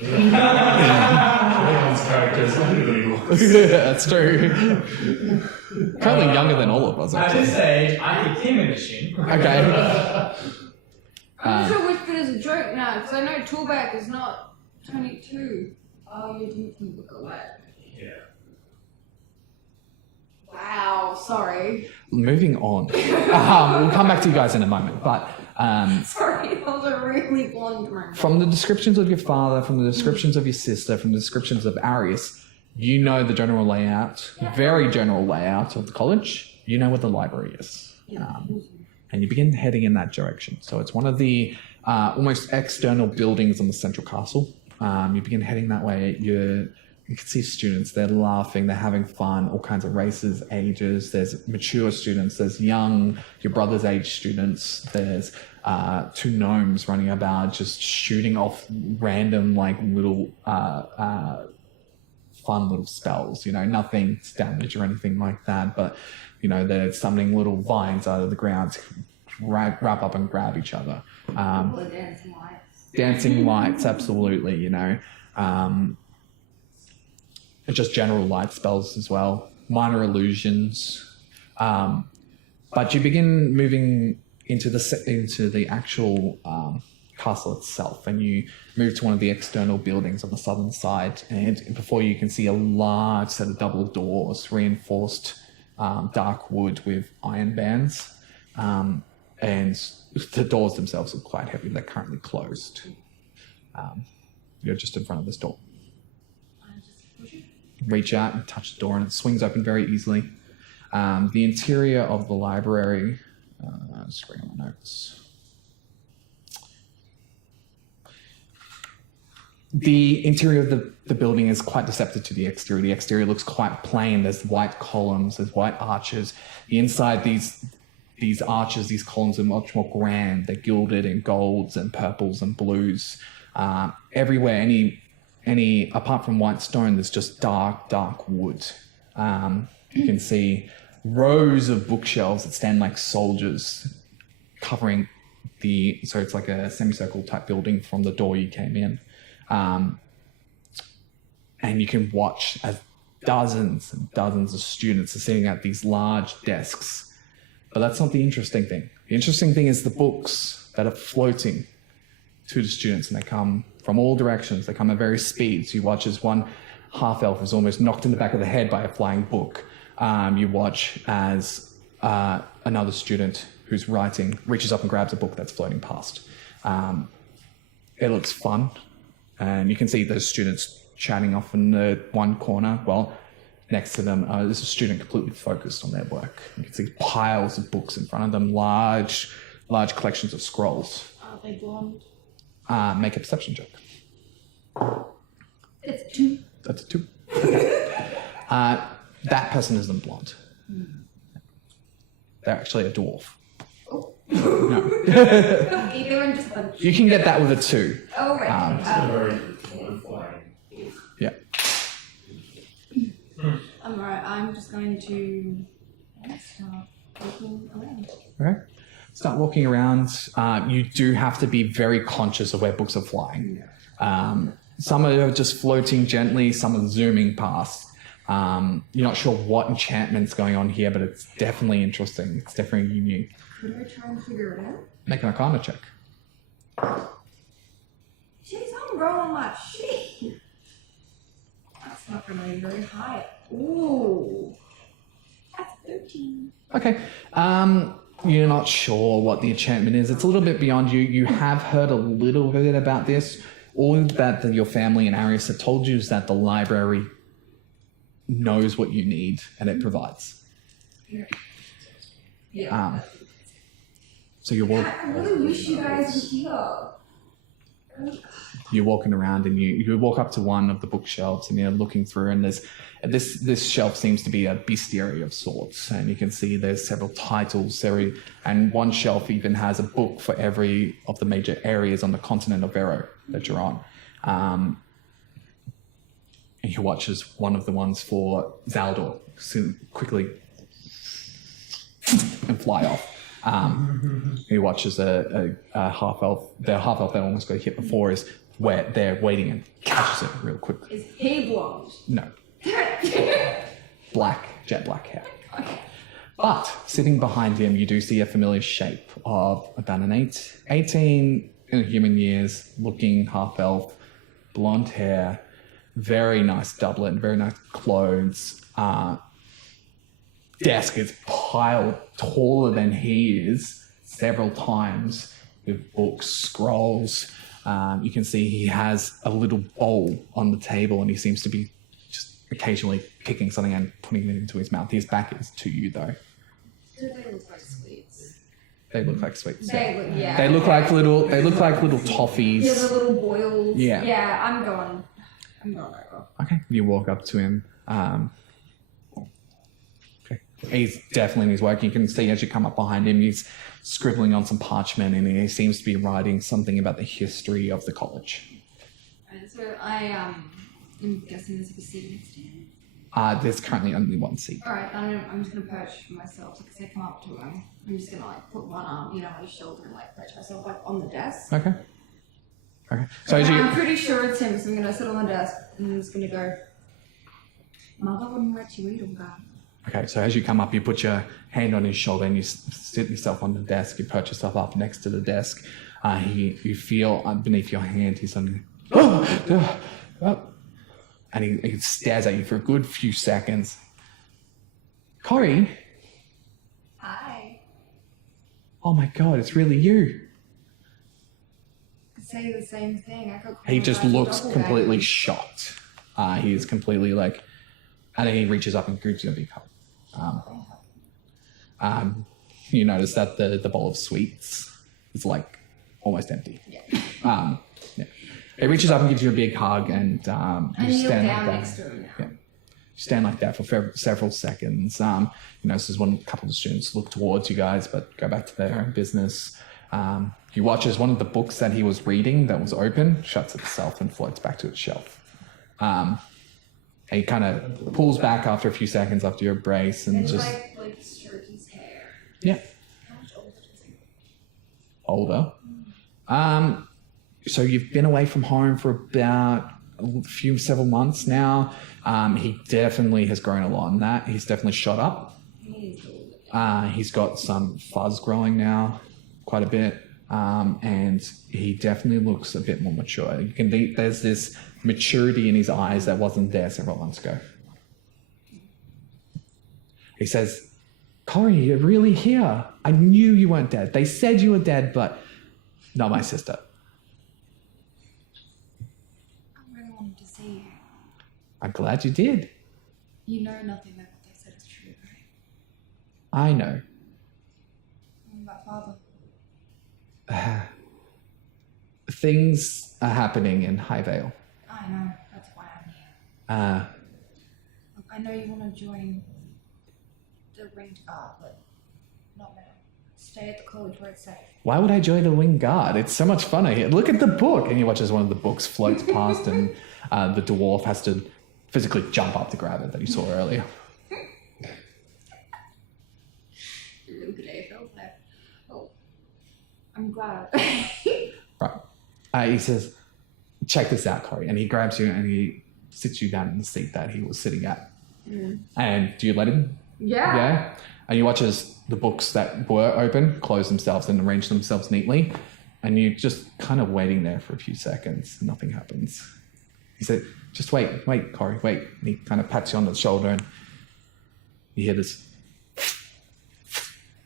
Everyone's characters are unbelievable. That's true. Currently younger than all of us, At actually. this age, I kicked him in the shin. Okay. I'm not sure which bit is a joke now, because I know Toolback is not 22. Oh, you didn't look away. Yeah. Wow, sorry. Moving on. We'll come back to you guys in a moment, but Sorry, that was a really blonde moment. from the descriptions of your father, from the descriptions of your sister, from the descriptions of Arius, you know the general layout, very general layout of the college. You know what the library is. And you begin heading in that direction. So it's one of the almost external buildings on the central castle. You begin heading that way. You can see students, they're laughing, they're having fun, all kinds of races, ages. There's mature students, there's young, your brother's age students. There's 2 gnomes running about just shooting off random like little fun little spells, nothing damage or anything like that. But, they're summoning little vines out of the ground to wrap up and grab each other. Dancing lights. Dancing lights, absolutely, just general light spells as well, minor illusions. But you begin moving into the actual castle itself, and you move to one of the external buildings on the southern side, and before you can see a large set of double doors, reinforced dark wood with iron bands, and the doors themselves are quite heavy. They're currently closed. You're just in front of this door. Reach out and touch the door, and it swings open very easily. The interior of the library, just bring up my notes. The interior of the building is quite deceptive to the exterior. The exterior looks quite plain. There's white columns, there's white arches. The inside, these arches, these columns are much more grand. They're gilded in golds and purples and blues. Everywhere, any apart from white stone, there's just dark wood. You can see rows of bookshelves that stand like soldiers covering so it's like a semicircle type building from the door you came in. And you can watch as dozens and dozens of students are sitting at these large desks. But that's not the interesting thing. The interesting thing is the books that are floating to the students, and they come from all directions. They come at various speeds. You watch as one half-elf is almost knocked in the back of the head by a flying book. You watch as another student who's writing reaches up and grabs a book that's floating past. It looks fun, and you can see those students chatting off in the one corner. Well, next to them is a student completely focused on their work. You can see piles of books in front of them, large collections of scrolls. Are they blonde? Make a perception check. It's 2. That's a 2. Okay. That person isn't blonde. They're actually a dwarf. Oh. No. Okay, they're in just a... You can get that with a 2. Oh, right. It's a very flying. Yeah. I'm alright, I'm just going to start looking around. Okay. Start walking around. You do have to be very conscious of where books are flying. Some are just floating gently, some are zooming past. You're not sure what enchantment's going on here, but it's definitely interesting. It's definitely unique. Could I try and figure it out? Make an Arcana check. Jeez, I'm rolling like shit. That's not going to be very high. Ooh. That's 13. Okay. You're not sure what the enchantment is. It's a little bit beyond you. You have heard a little bit about this. All that your family and Arius have told you is that the library knows what you need and it provides. Yeah. So you're I really wish you guys were here. You're walking around and you walk up to one of the bookshelves and you're looking through, and there's this shelf seems to be a bestiary of sorts, and you can see there's several titles, and one shelf even has a book for every of the major areas on the continent of Vero that you're on. And he watches one of the ones for Zaldor quickly and fly off. He watches a half-elf. The half-elf that almost got hit before is where they're waiting and catches it real quick. Is he blonde? No. Jet black hair. Okay. But sitting behind him, you do see a familiar shape of about an 18 in human years, looking half-elf, blonde hair, very nice doublet, very nice clothes. Desk is piled taller than he is several times with books, scrolls. You can see he has a little bowl on the table and he seems to be just occasionally picking something and putting it into his mouth. His back is to you though. Do they look like sweets? They look like sweets. Yeah. They look like little toffees. Yeah, the little boils. Yeah. Yeah, I'm going over. Okay. You walk up to him. Okay. He's definitely in his work. You can see as you come up behind him, he's scribbling on some parchment and he seems to be writing something about the history of the college. Alright, so I'm guessing there's like a seat next to him. There's currently only one seat. Alright, I'm just gonna perch for myself. So as I come up to him, I'm just gonna like put one arm, on his shoulder and like perch myself like on the desk. Okay. So as I'm pretty sure it's him, so I'm gonna sit on the desk and I'm just gonna go, Mother wouldn't let you eat all that. Okay, so as you come up, you put your hand on his shoulder and you sit yourself on the desk. You perch yourself up next to the desk. You feel beneath your hand, he's suddenly, and he stares at you for a good few seconds. Corey? Hi. Oh my God, it's really you. I could say the same thing. I could call He him just like a looks doppelganger. completely shocked. He is completely like, and then he reaches up and gives you a big hug. You notice that the bowl of sweets is like almost empty. Yeah. Yeah. He reaches up and gives you a big hug, and I you kneel stand down like next that. to him now. Yeah. You stand like that for several seconds. You notice there's one couple of students look towards you guys, but go back to their own business. He watches one of the books that he was reading that was open, shuts itself, and floats back to its shelf. And he kind of pulls back after a few seconds after your embrace and And just like stroke his hair. yeah. How much older is he? Older. So you've been away from home for about several months now. He definitely has grown a lot in that. He's definitely shot up. He's old. He's got some fuzz growing now, quite a bit. And he definitely looks a bit more mature. There's this maturity in his eyes that wasn't there several months ago. He says, Corey, you're really here. I knew you weren't dead. They said you were dead, but not my sister. I really wanted to see you. I'm glad you did. You know nothing about what they said is true, right? I know. What about Father? Things are happening in High Vale. I know, that's why I'm here. Look, I know you want to join the Ringed Guard, but not now. Stay at the college where it's safe. Why would I join the Wing Guard? It's so much fun. Look at the book. And he watches one of the books floats past and the dwarf has to physically jump up to grab it that you saw earlier. Look at it, felt that. Oh, I'm glad. Right. He says, check this out, Corey. And he grabs you and he sits you down in the seat that he was sitting at. And do you let him? Yeah. And you watch as the books that were open close themselves and arrange themselves neatly. And you're just kind of waiting there for a few seconds. Nothing happens. He said, just wait, Corey, wait. And he kind of pats you on the shoulder and you hear this.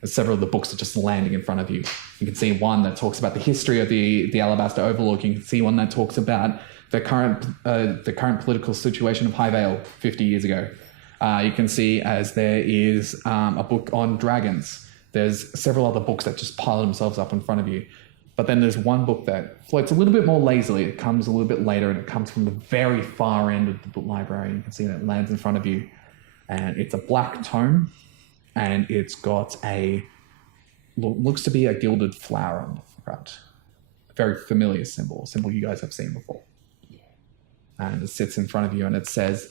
As several of the books are just landing in front of you. You can see one that talks about the history of the Alabaster Overlook. You can see one that talks about the current political situation of High Vale 50 years ago. You can see as there is a book on dragons. There's several other books that just pile themselves up in front of you. But then there's one book that floats a little bit more lazily. It comes a little bit later, and it comes from the very far end of the book library. You can see that it lands in front of you. And it's a black tome, and it's got looks to be a gilded flower on the front. A very familiar symbol, a symbol you guys have seen before. And it sits in front of you, and it says,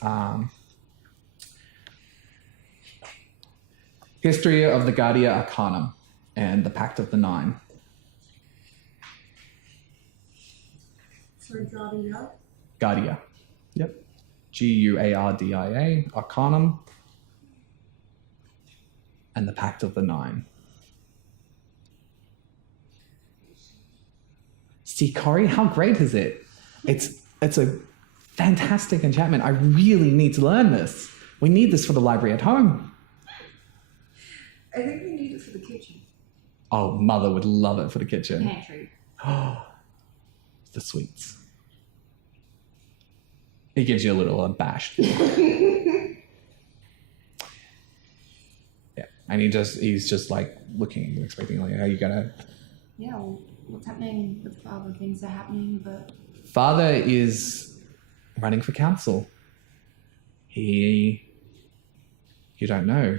History of the Guardia Arcanum and the Pact of the Nine. For Guardia. Guardia. Yep. Guardia, Arcanum, and the Pact of the Nine. See, Corey, how great is it? It's a fantastic enchantment. I really need to learn this. We need this for the library at home. I think we need it for the kitchen. Oh, Mother would love it for the kitchen. Pantry. Oh, the sweets. He gives you a little abashed. Yeah, and he's just like looking, expecting, like, how you gonna? Yeah, well, what's happening with Father? Things are happening, but Father is running for council. You don't know.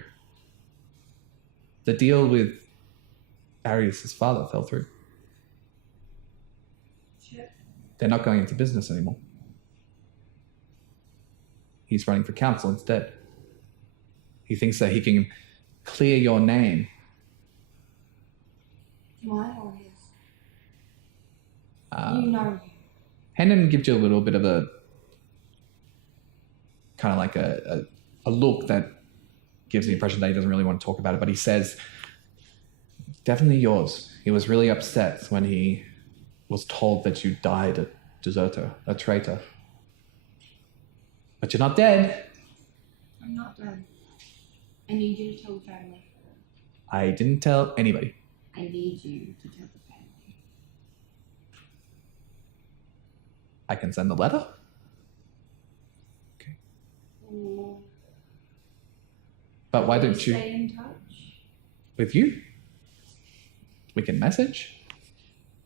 The deal with Arius' father fell through. Shit. They're not going into business anymore. He's running for council instead. He thinks that he can clear your name. mine or his? Uh, You know him. Hendon gives you a little bit of a kind of like a look that gives the impression that he doesn't really want to talk about it, but he says, definitely yours. He was really upset when he was told that you died a deserter, a traitor. But you're not dead. I'm not dead. I need you to tell the family. I didn't tell anybody. I need you to tell the family. I can send the letter. Or But why will don't you, stay in touch? with you? We can message.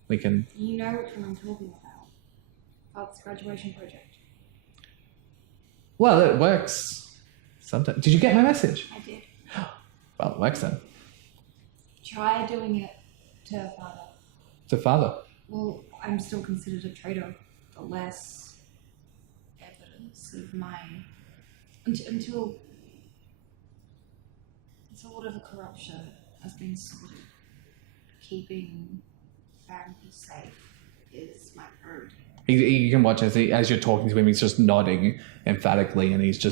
We can, You know which one I'm talking about. Father's graduation project. well, it works sometimes. Did you get my message? I did. Well, it works then. Try doing it to Father. To father. Well, I'm still considered a traitor. The less evidence of my until whatever corruption has been sorted. Keeping family safe is my priority. You can watch as you're talking to him. He's just nodding emphatically, and he's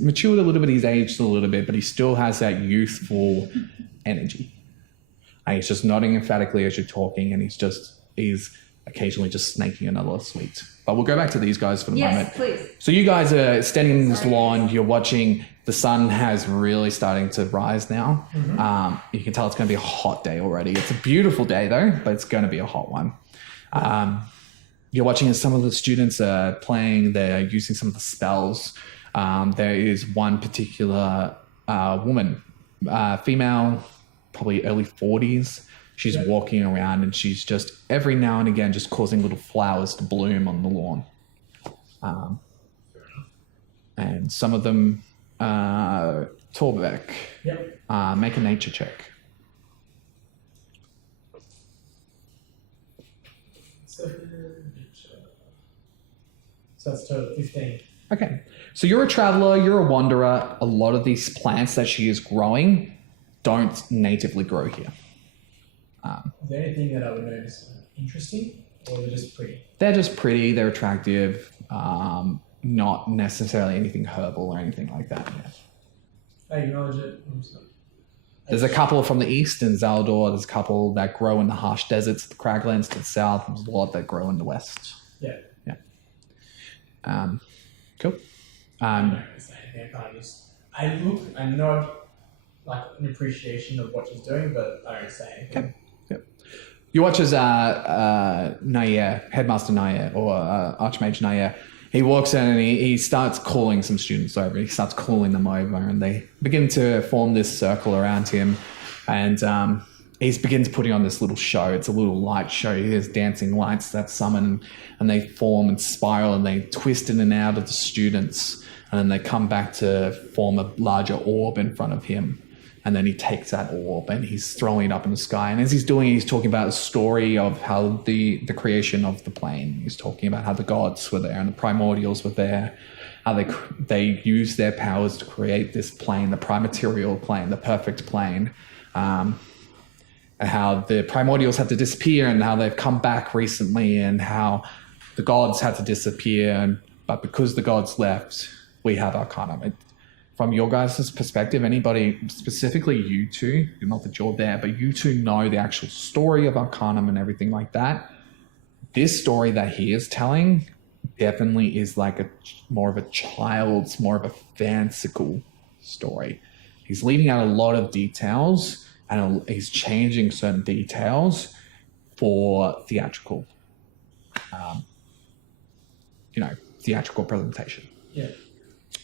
matured a little bit. He's aged a little bit, but he still has that youthful energy. And he's just nodding emphatically as you're talking, and he's occasionally just snaking another sweet. But we'll go back to these guys for the moment. Yes, please. So you guys are standing in this lawn. You're watching. The sun has really starting to rise now. You can tell it's going to be a hot day already. It's a beautiful day though, but it's going to be a hot one. You're watching as some of the students are playing. They're using some of the spells. There is one particular woman, female, probably early 40s. She's walking around and she's just every now and again just causing little flowers to bloom on the lawn. And some of them, Torbeck, Yep. make a nature check. So that's total 15. Okay, so you're a traveler, you're a wanderer. A lot of these plants that she is growing don't natively grow here. Is there anything that I would notice interesting, or they're just pretty? They're just pretty, they're attractive, not necessarily anything herbal or anything like that. Yeah. I acknowledge it. I'm sorry. There's a couple from the east in Zaldor. There's a couple that grow in the harsh deserts, the craglands to the south. There's a lot that grow in the west. Yeah. Yeah. Cool. I don't say anything. I can't just. I look, I nod, like an appreciation of what she's doing, but I don't say anything. Okay. You watch as Nair, Headmaster Nair, or Archmage Nair, he walks in and he starts calling some students over. He starts calling them over, and they begin to form this circle around him. And he begins putting on this little show. It's a little light show. There's dancing lights that summon, and they form and spiral, and they twist in and out of the students, and then they come back to form a larger orb in front of him. And then he takes that orb and he's throwing it up in the sky. And as he's doing it, he's talking about the story of how the creation of the plane. He's talking about how the gods were there and the primordials were there. How they used their powers to create this plane, the primaterial plane, the perfect plane. And how the primordials had to disappear and how they've come back recently and how the gods had to disappear. But because the gods left, we have Arcana. From your guys' perspective, anybody, specifically you two, not that you're there, but you two know the actual story of Arcanum and everything like that. This story that he is telling definitely is like more of a child's, more of a fanciful story. He's leaving out a lot of details and he's changing certain details for theatrical, theatrical presentation. Yeah.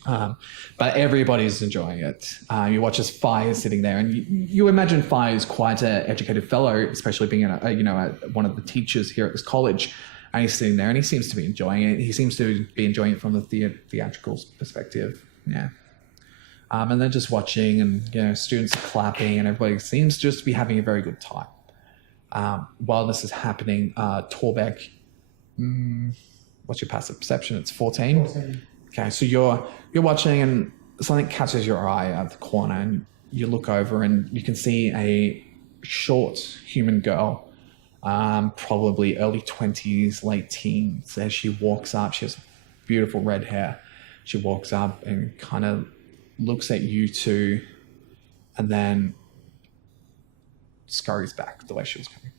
But everybody's enjoying it. You watch as Fi is sitting there, and you imagine Fi is quite an educated fellow, especially being one of the teachers here at this college. And he's sitting there, and he seems to be enjoying it. He seems to be enjoying it from the theatrical perspective. Yeah. And they're just watching, and students are clapping, and everybody seems just to be having a very good time. While this is happening, Torbeck, what's your passive perception? It's 14. 14. Okay, so you're watching and something catches your eye out of the corner and you look over and you can see a short human girl, probably early 20s, late teens. As she walks up, she has beautiful red hair. She walks up and kind of looks at you two and then scurries back the way she was coming.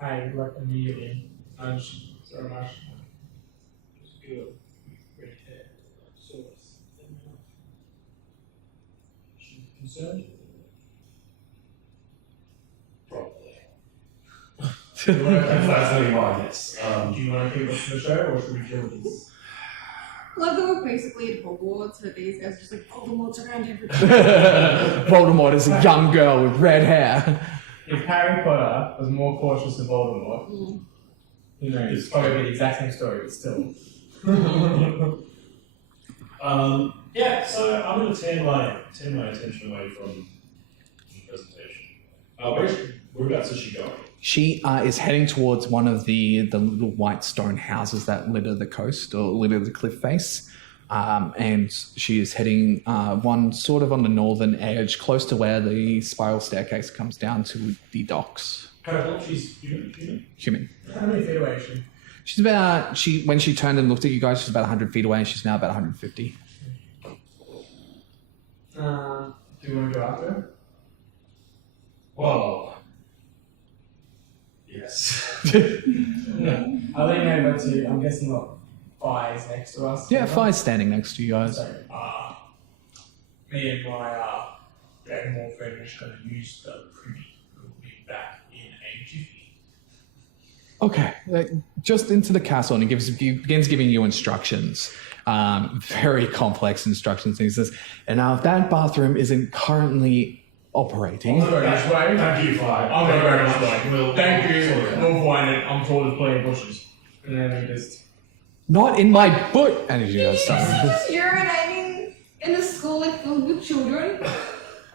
I look immediately. Sorry, Marsh. Good. Concerned? Probably. Do you want That's to fascinating, yes. do you want to keep up the show, or should we deal with this? Like, we're basically at Hogwarts, but these guys are just like, Voldemort's around everywhere. Voldemort is a young girl with red hair. If Harry Potter was more cautious of Voldemort, it's probably the exact same story, but still. Yeah, so I'm going to turn my attention away from the presentation. Whereabouts is she going? She is heading towards one of the little white stone houses that litter the coast or litter the cliff face. And she is heading one sort of on the northern edge, close to where the spiral staircase comes down to the docks. Can I tell she's human? Human. How many feet away is she? She's about, when she turned and looked at you guys, she's about 100 feet away. She's now about 150. Do you want to go after her? Well, yes. I'll lean over to, I'm guessing what, Fi is next to us? Yeah, Fi's standing next to you guys. So, me and my Dragonmore friend are just going to use the pretty. We'll be back in a jiffy. Okay, just into the castle, and he begins giving you instructions. Very complex instructions. And he says, and now if that bathroom isn't currently operating. I'll go this way. Thank you, Fi. I'll go this way. We'll Thank you. sort it out. We'll find it. I'm told there's plenty of bushes. And then we just. Not in my boot! And he goes, Just urinating in a school like filled with children.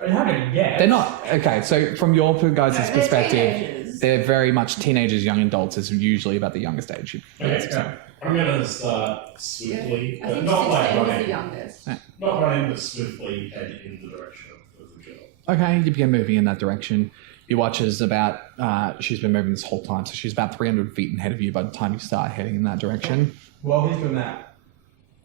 I haven't yet. They're not, okay, so from your guys' They're perspective, teenagers. they're very much teenagers, young adults is usually about the youngest age. Okay, go. I'm going to start swiftly, I but think not 16 like is the running. youngest. Not running, but swiftly head in the direction of the girl. Okay, you begin moving in that direction. You watch as about, she's been moving this whole time, so she's about 300 feet ahead of you by the time you start heading in that direction. While he's doing that,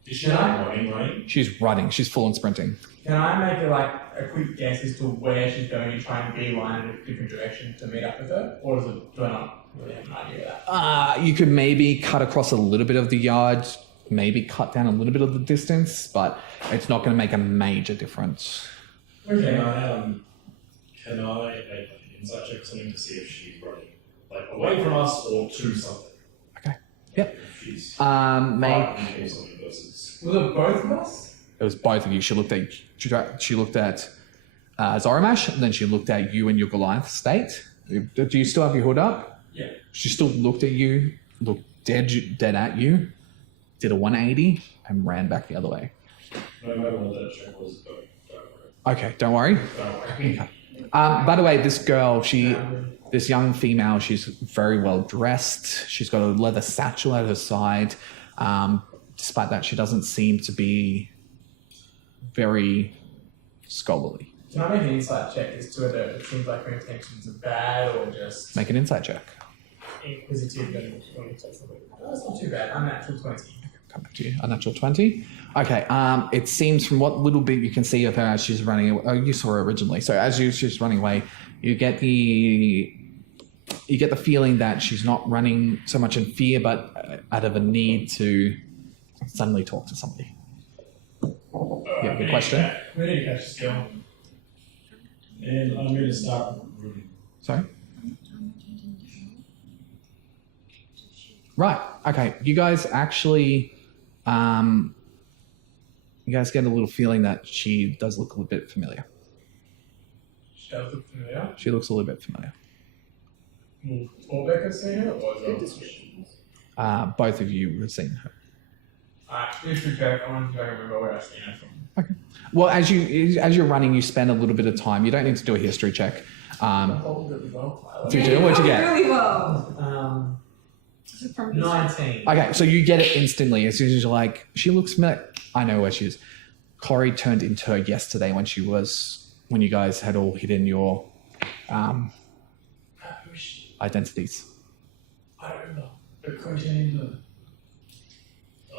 Is she not running? She's running, she's full on sprinting. can I make a quick guess as to where she's going and try and beeline in a different direction to meet up with her? Or do I not really have an idea of that? You could maybe cut across a little bit of the yard, maybe cut down a little bit of the distance, but it's not going to make a major difference. Okay. Can I make like an insight check or something to see if she's running? Like away from us or to something? Okay. Yep. If she's Make, fighting or something versus... Was it both of us? it was both of you. She looked at Zoromash, and then she looked at you and your Goliath state, Do you still have your hood up? Yeah. She still looked at you, looked dead at you, did a 180, and ran back the other way. No matter what that check was, don't worry. Okay, don't worry. Don't worry. By the way, this girl, this young female, she's very well dressed. She's got a leather satchel at her side. Despite that, she doesn't seem to be very scholarly. Can I make an insight check as to whether it seems like her intentions are bad or just Make an insight check. inquisitive and want to take something? Oh, that's not too bad. I'm natural 20. Come back to you. A natural 20. Okay. It seems from what little bit you can see of her as she's running away. Oh, you saw her originally. So as she's running away, you get the feeling that she's not running so much in fear, but out of a need to suddenly talk to somebody. You have a question? We need to catch this girl. And I'm going to start running. Sorry? Right. Okay. You guys actually, you guys get a little feeling that she does look a little bit familiar. She does look familiar. She looks a little bit familiar. Will Torbeck see her or Good is descriptions. Both of you have seen her. Alright, history check. I want to remember where I've seen her from. Okay. Well, as you're running, you spend a little bit of time. You don't need to do a history check. Do you do? What'd you get? Really well. 19. Okay, so you get it instantly. As soon as you're like, she looks familiar. I know where she is. Corey turned into her yesterday when you guys had all hidden your identities. I don't know. But Corey turned into her. I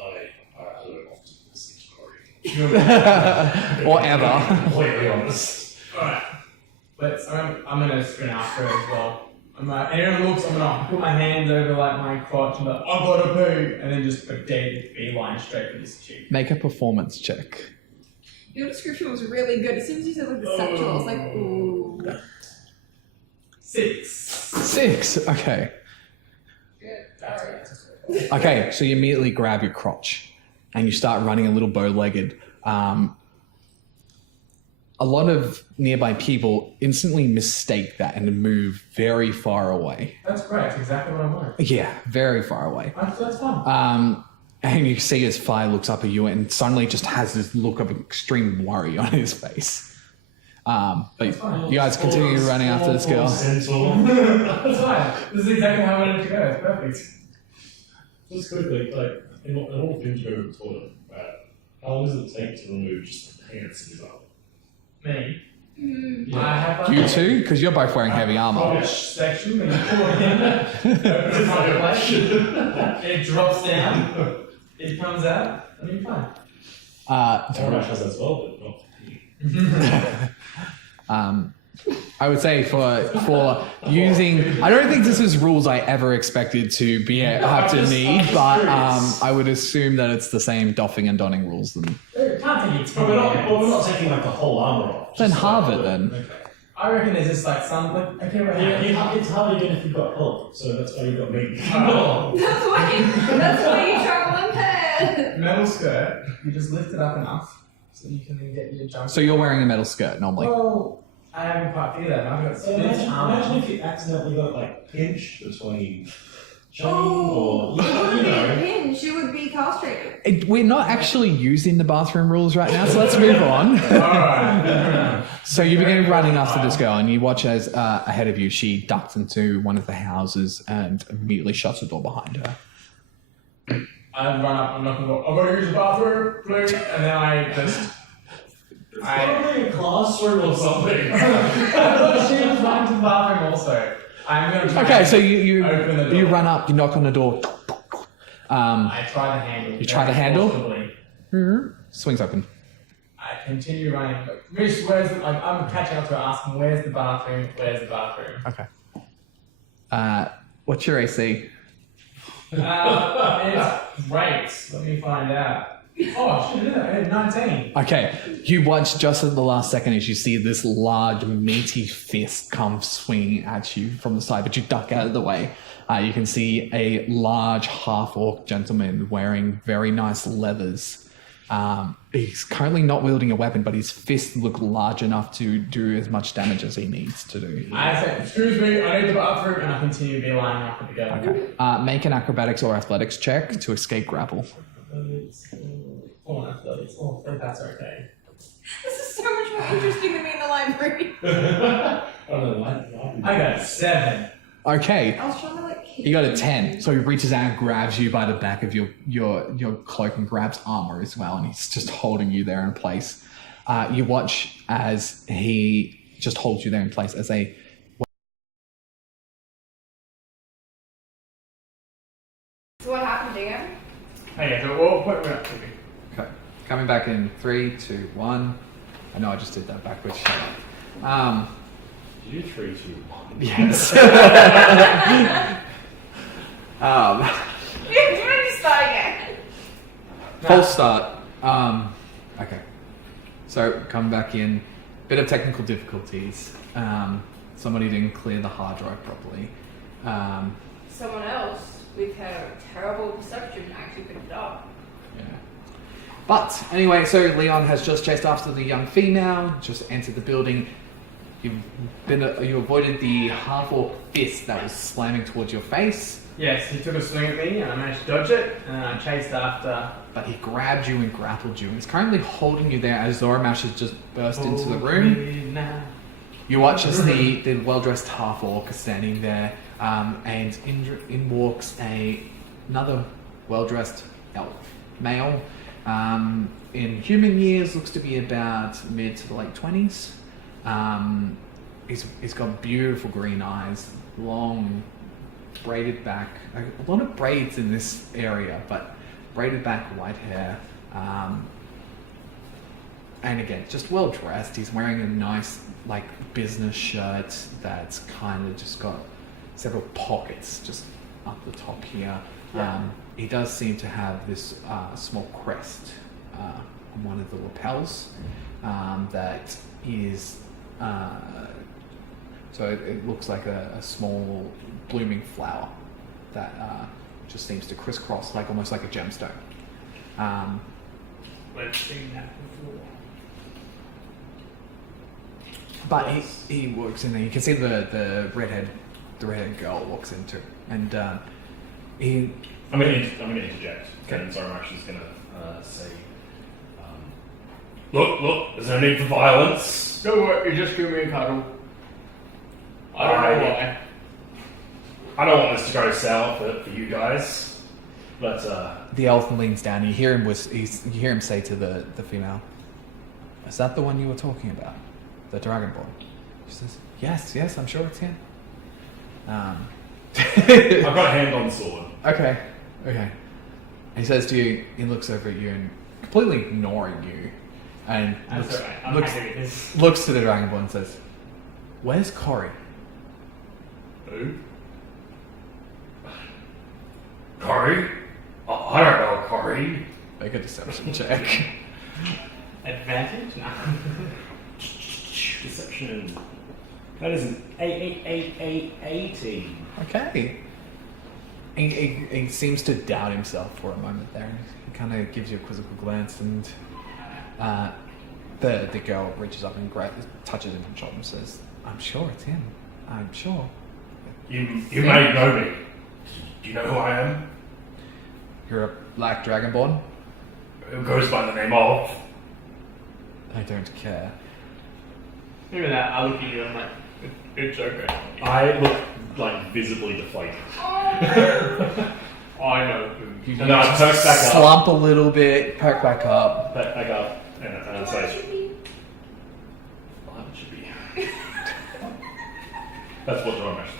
don't want to listen to Corey. Or ever. Completely honest. Alright. I'm gonna sprint after her as well. I'm like, anyone looks, I'm gonna put my hands over like my crotch and be like, I've got to poo, and then just a dead beeline straight for this chick. Make a performance check. Your description was really good. As soon as you said like the satchel, I was like, ooh. 6. 6. Okay. Good. Alright. Okay, so you immediately grab your crotch and you start running a little bow-legged. A lot of nearby people instantly mistake that and move very far away. That's great, that's exactly what I want. Yeah, very far away. That's fun. And you see as Fire looks up at you and suddenly just has this look of extreme worry on his face. But you guys continue running after this girl. That's fine. This is exactly how I wanted it to go. It's perfect. Just quickly, like, in all things you go to the toilet, how long does it take to remove just the pants and his arm? Me. Yeah. I have You too? Because you're both wearing heavy armor. Polish section when you pull it in, opens the front plate, it drops down, it comes out, and you're fine. Terrorize has that as well, but not. I would say for using, I don't think this is rules I ever expected to be have to need, but I would assume that it's the same doffing and donning rules. Then It can't take you 10 But we're not taking like the whole armor off. then Just halve like, it then. Okay. I reckon there's just like some, like, okay, right It's hard again if you've got help, so that's why you've got me. That's why you travel in pairs. Metal skirt, you just lift it up enough so you can then get your jump. So you're wearing a metal skirt normally. Well, I haven't quite figured that. I've got So imagine if you accidentally got like pinched between chain Oh, or it wouldn't be a know. pinch, you would be castrated. We're not actually using the bathroom rules right now, so let's move on. Alright. So you begin running after this girl, and you watch as ahead of you, she ducks into one of the houses and immediately shuts the door behind her. I run up, I'm not gonna go, I'm gonna use the bathroom, please, and then I just. It's probably a classroom or something. She was running to the bathroom also. I'm gonna try Okay, and so you open the door. you run up, you knock on the door. I try the handle. You try the handle? Forcibly. Swings open. I continue running. Miss, where's the, like, I'm catching up to her, asking, where's the bathroom? Where's the bathroom? Okay. What's your AC? It's great. Let me find out. Oh, shit, I had 19. Okay, you watch just at the last second as you see this large, meaty fist come swinging at you from the side, but you duck out of the way. You can see a large half-orc gentleman wearing very nice leathers He's currently not wielding a weapon, but his fists look large enough to do as much damage as he needs to do. I say, excuse me, I need the bathroom, and I continue to be lying up at the gate. Okay. Make an acrobatics or athletics check to escape grapple. Oh, that's okay. This is so much more interesting than me in the library. I got 7. Okay. I was trying to like. He got a 10, so he reaches out and grabs you by the back of your cloak and grabs armor as well, and he's just holding you there in place. You watch as he just holds you there in place as a... So what happened to him? Okay, so we'll put it up to me. Okay. Coming back in 3, 2, 1. I know I just did that backwards. Shut up. Did you 3, 2, 1? Yes. You have to start again. Full start. Okay. So coming back in, bit of technical difficulties. Somebody didn't clear the hard drive properly. Someone else with her terrible perception actually picked it up. Yeah. But anyway, so Leon has just chased after the young female, just entered the building. You avoided the half-orc fist that was slamming towards your face. Yes, he took a swing at me, and I managed to dodge it, and I chased after. But he grabbed you and grappled you. He's currently holding you there as Zoramash has just burst into the room. You watch as the well-dressed half-orc is standing there, and in walks another well-dressed elf male. In human years, looks to be about mid to the late 20s. He's got beautiful green eyes, long braided back, a lot of braids in this area, but braided back white hair. And again, just well dressed. He's wearing a nice like business shirt that's kind of just got several pockets just up the top here. Yeah. He does seem to have this small crest on one of the lapels that is so it looks like a small blooming flower that just seems to crisscross like almost like a gemstone. We've seen that before. But he walks in there. You can see the redhead girl walks in too, and he. I'm going to interject. Okay. And Zoramash is going to say, look, there's no need for violence. Don't worry, you just give me a cuddle. I don't know why. I don't want this to go sour for you guys, but The elf leans down. You hear him say to the female, "Is that the one you were talking about, the Dragonborn?" She says, "Yes, I'm sure it's him." I've got a hand on the sword. Okay. He says to you, he looks over at you and completely ignoring you, and That's alright, I'm happy with this. looks to the Dragonborn and says, "Where's Cory?" Who? Cory? I don't know Cory. Make a deception check. Advantage? No. Deception. That is an 18. Okay. He seems to doubt himself for a moment there. He kind of gives you a quizzical glance, and the girl reaches up and touches him on the shoulder and says, "I'm sure it's him. I'm sure." You may know me. Do you know who I am? You're a black dragonborn? Who goes by the name of? I don't care. Even that, I look at you and I'm like, it's okay. I look like visibly deflated. I know who. You And I perk back up. slump a little bit, perk back up. Back up and I What say, should be? well, it should be. That's what Zoramash said.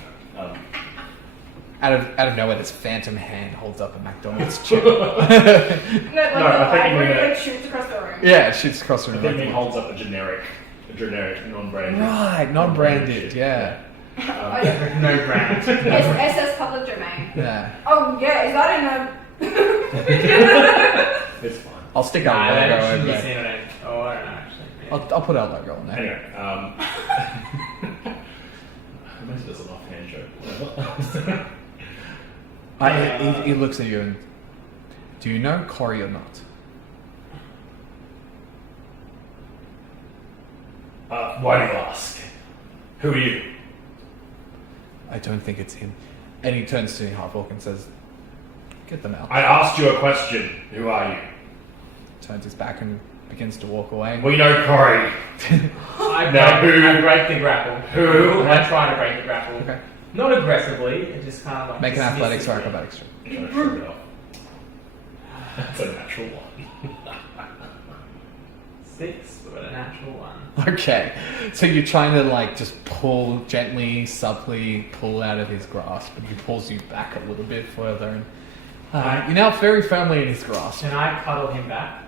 Out of nowhere, this phantom hand holds up a McDonald's chip. No, like No, the I think you library mean like shoots across the room. Yeah, it shoots across the I room. think he holds up a generic, non-branded. Right, non-branded, yeah. Oh, yeah. No brand. SS public domain. Yeah. Oh yeah, is that in a? It's fine. I'll stick Nah, our logo that over should be there. seen on it. Oh, I don't know actually. I'll put our logo on there. Anyway, I meant it as an offhand joke. He looks at you and, "Do you know Cory or not?" Why do you ask? Who are you? I don't think it's him. And he turns to the half-orc and says, get them out. I asked you a question. Who are you? Turns his back and begins to walk away. We know Corey. I Now break, who- I break the grapple. Who? I try to break the grapple. Okay. Not aggressively, it just kind of like... Make an athletics or dismissively. acrobatics check. Trying to shrug it off. That's a natural one. 6, but a natural 1. Okay, so you're trying to like just pull gently, subtly pull out of his grasp, and he pulls you back a little bit further, and you're now very firmly in his grasp. Can I cuddle him back?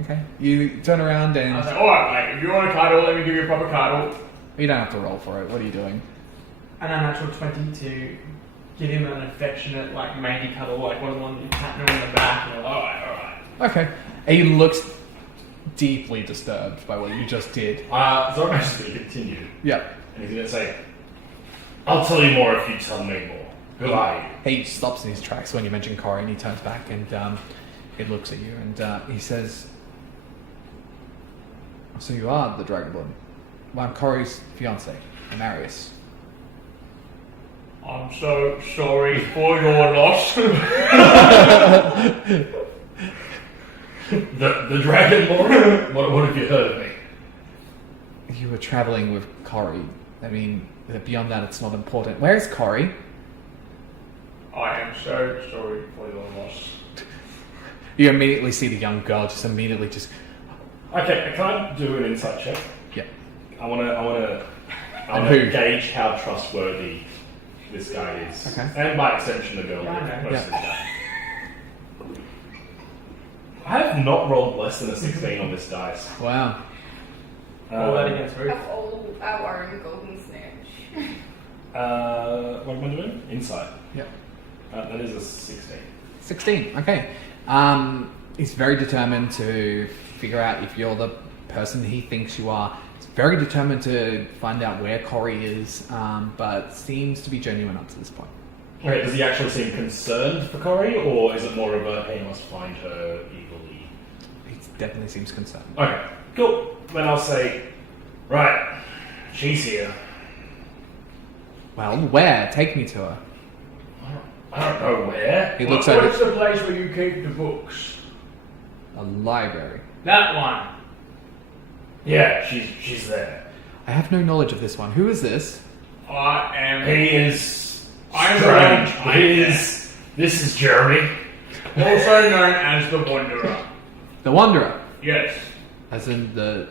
Okay, you turn around I was and like, alright mate, if you want to cuddle, let me give you a proper cuddle. you don't have to roll for it. What are you doing? And a natural 20 to give him an affectionate, like, matey cuddle, like one of the ones you patting him on the back, and you're like, alright. Okay, and he looks deeply disturbed by what you just did. Zormash is going to continue. Yep. And he's going to say, I'll tell you more if you tell me more. Who are you? He stops in his tracks when you mention Corey, and he turns back and he looks at you and he says, "So you are the Dragonborn? Well, I'm Corey's fiance, Amarius." I'm so sorry for your loss. The Dragonborn? What have you heard of me? You were traveling with Corey. I mean, beyond that, it's not important. Where's Corey? I am so sorry for your loss. You immediately see the young girl just immediately just... Okay, can I do an insight check? Yeah. I want And to who? gauge how trustworthy this guy is. Okay. And by extension, the girl. Yeah, I know. Most of the guy. I have not rolled less than a 16 on this dice. Wow. All that against Ruth. Of all our own golden snitch. What am I doing? Insight. Yep. That is a 16. 16, okay. He's very determined to figure out if you're the person he thinks you are. He's very determined to find out where Corey is, but seems to be genuine up to this point. Okay, does he actually seem concerned for Corey, or is it more of a, hey, must find her eagerly? He definitely seems concerned. Okay, cool. Then I'll say, right, she's here. Well, where? Take me to her. I don't know where. He looks What's over the place where you keep the books? a library. That one. Yeah, she's there. I have no knowledge of this one. Who is this? I am. He is I am strange. Jeremy. He is. This is Jeremy. Also known as the Wanderer. The Wanderer. Yes. As in the...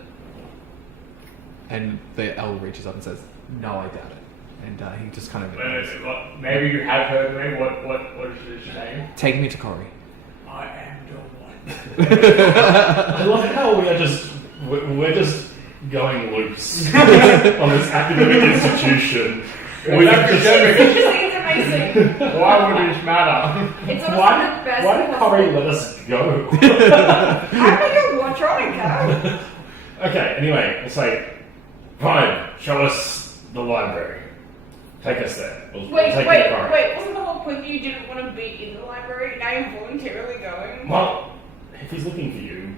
And the elf reaches up and says, "No, I doubt it." And he just kind of... Maybe you have heard of me. What is his name? Take me to Corey. I am the one. I love how we're just going loose on this academic institution. We That's just, academic. It just seems amazing. Why would this matter? It's honestly why, the best. why did Corey let us go? I think you're trying to go. Okay, anyway, we'll say, fine, show us the library. Take us there. We'll Wait, take wait, your car. wait. Wasn't the whole point that you didn't want to be in the library? Now you're voluntarily going? Well, if he's looking for you,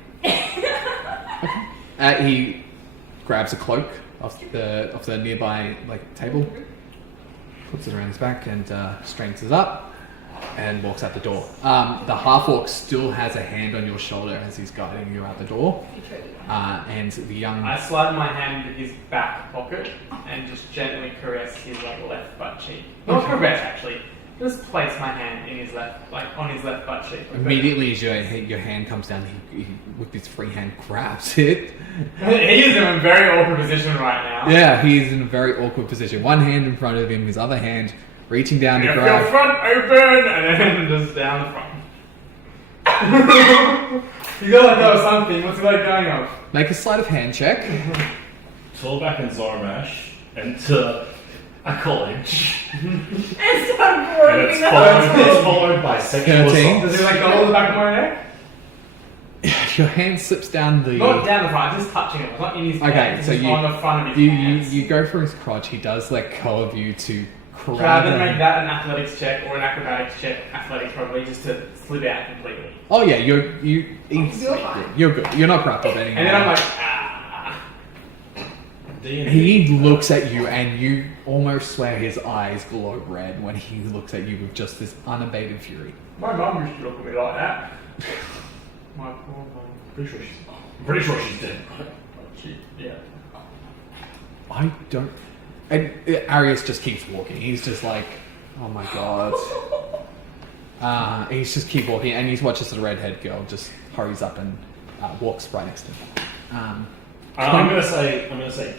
He grabs a cloak off the nearby table, puts it around his back, and straightens it up, and walks out the door. The half-orc still has a hand on your shoulder as he's guiding you out the door, and the young... I slide my hand into his back pocket and just gently caress his left butt cheek. Not caress actually. Just place my hand in his left, on his left butt cheek. Immediately as your hand comes down, he with his free hand grabs it. He is in a very awkward position right now. Yeah, he's in a very awkward position. One hand in front of him, his other hand reaching down to If your grab. front open and then just down the front. You gotta let go of something. What's it going on? Make a sleight of hand check. Tallback and Zormash enter a college. And start And groping it's followed by sexual 13. assault. Does he go all the back of my neck? Your hand slips down the... Not down the front, just touching him. It's not in his Okay, hand, so it's you- on the front of his hands. You go for his crotch. He does let go of you to Can I grab then him. make that an athletics check or an acrobatics check? Athletics probably, just to slip out completely. Oh yeah, you're You're fine. good. You're good. You're not grappled anymore. And then I'm like, ah. He looks at you, and you almost swear his eyes glow red when he looks at you with just this unabated fury. My mum used to look at me like that. My poor mum. Pretty sure she's dead. Yeah. I don't. And Arius just keeps walking. He's just like, oh my god. He's just keep walking, and he watches the redhead girl just hurries up and walks right next to him. I'm gonna say,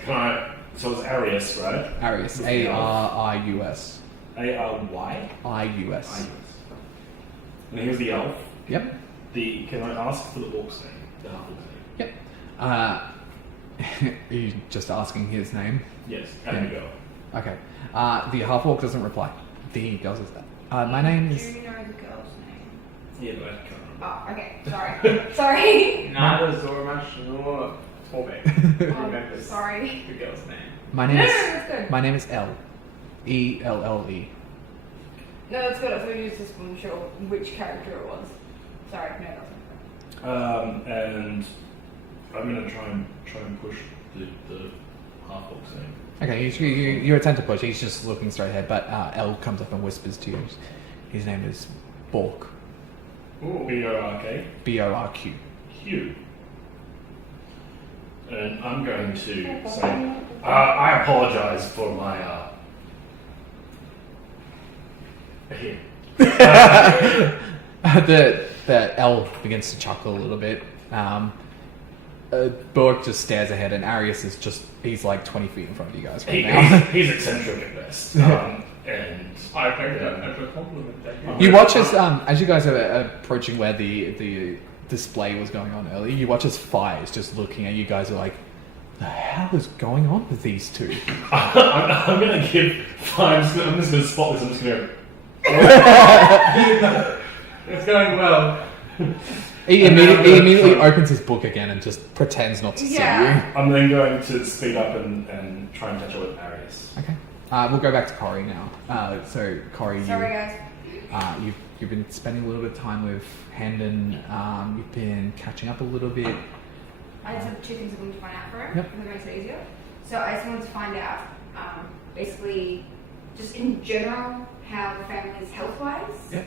can I? So it's Arius, right? Arius, Arius, A-R-Y? I-U-S. And here's the elf. Yep. Can I ask for the orc's name? The half-orc's name? Yep. Are you just asking his name? Yes, and the girl. Okay. The half orc doesn't reply. The girl says that. My name Do is. you know the girl's name? Yeah, but I can't remember. Oh, okay. Sorry. Sorry. Neither Zormash nor Torbeck remembers Sorry. the girl's name. My No, name no, is. that's good. My name is L. E-L-L-E. No, that's good. I thought you just wasn't sure which character it was. Sorry, no, that's not And I'm gonna try and push the half-orc's name. Okay, you attempt to push. He's just looking straight ahead, but L comes up and whispers to you. His name is Bork. Ooh. B-O-R-K? B-O-R-Q. Q. And I'm going to say, I apologize for my, here. The L begins to chuckle a little bit. Bork just stares ahead, and Arius is he's like 20 feet in front of you guys right now. He's eccentric at best. And I take that as a compliment. Thank you. You watch as you guys are approaching where the display was going on earlier, you watch as Fire's just looking at you guys are like, the hell is going on with these two? I'm going to give five. I'm just going to spot this. I'm just going to It's going well. He immediately opens his book again and just pretends not to see you. I'm then going to speed up and try and catch up with Arius. Okay. We'll go back to Corey now. So Corey, Sorry, guys. you've been spending a little bit of time with Hendon. You've been catching up a little bit. I just have two things I'm going to find out for him. Yep. I'm going to make it easier. So I just wanted to find out, basically, just in general, how the family is health-wise. Yep.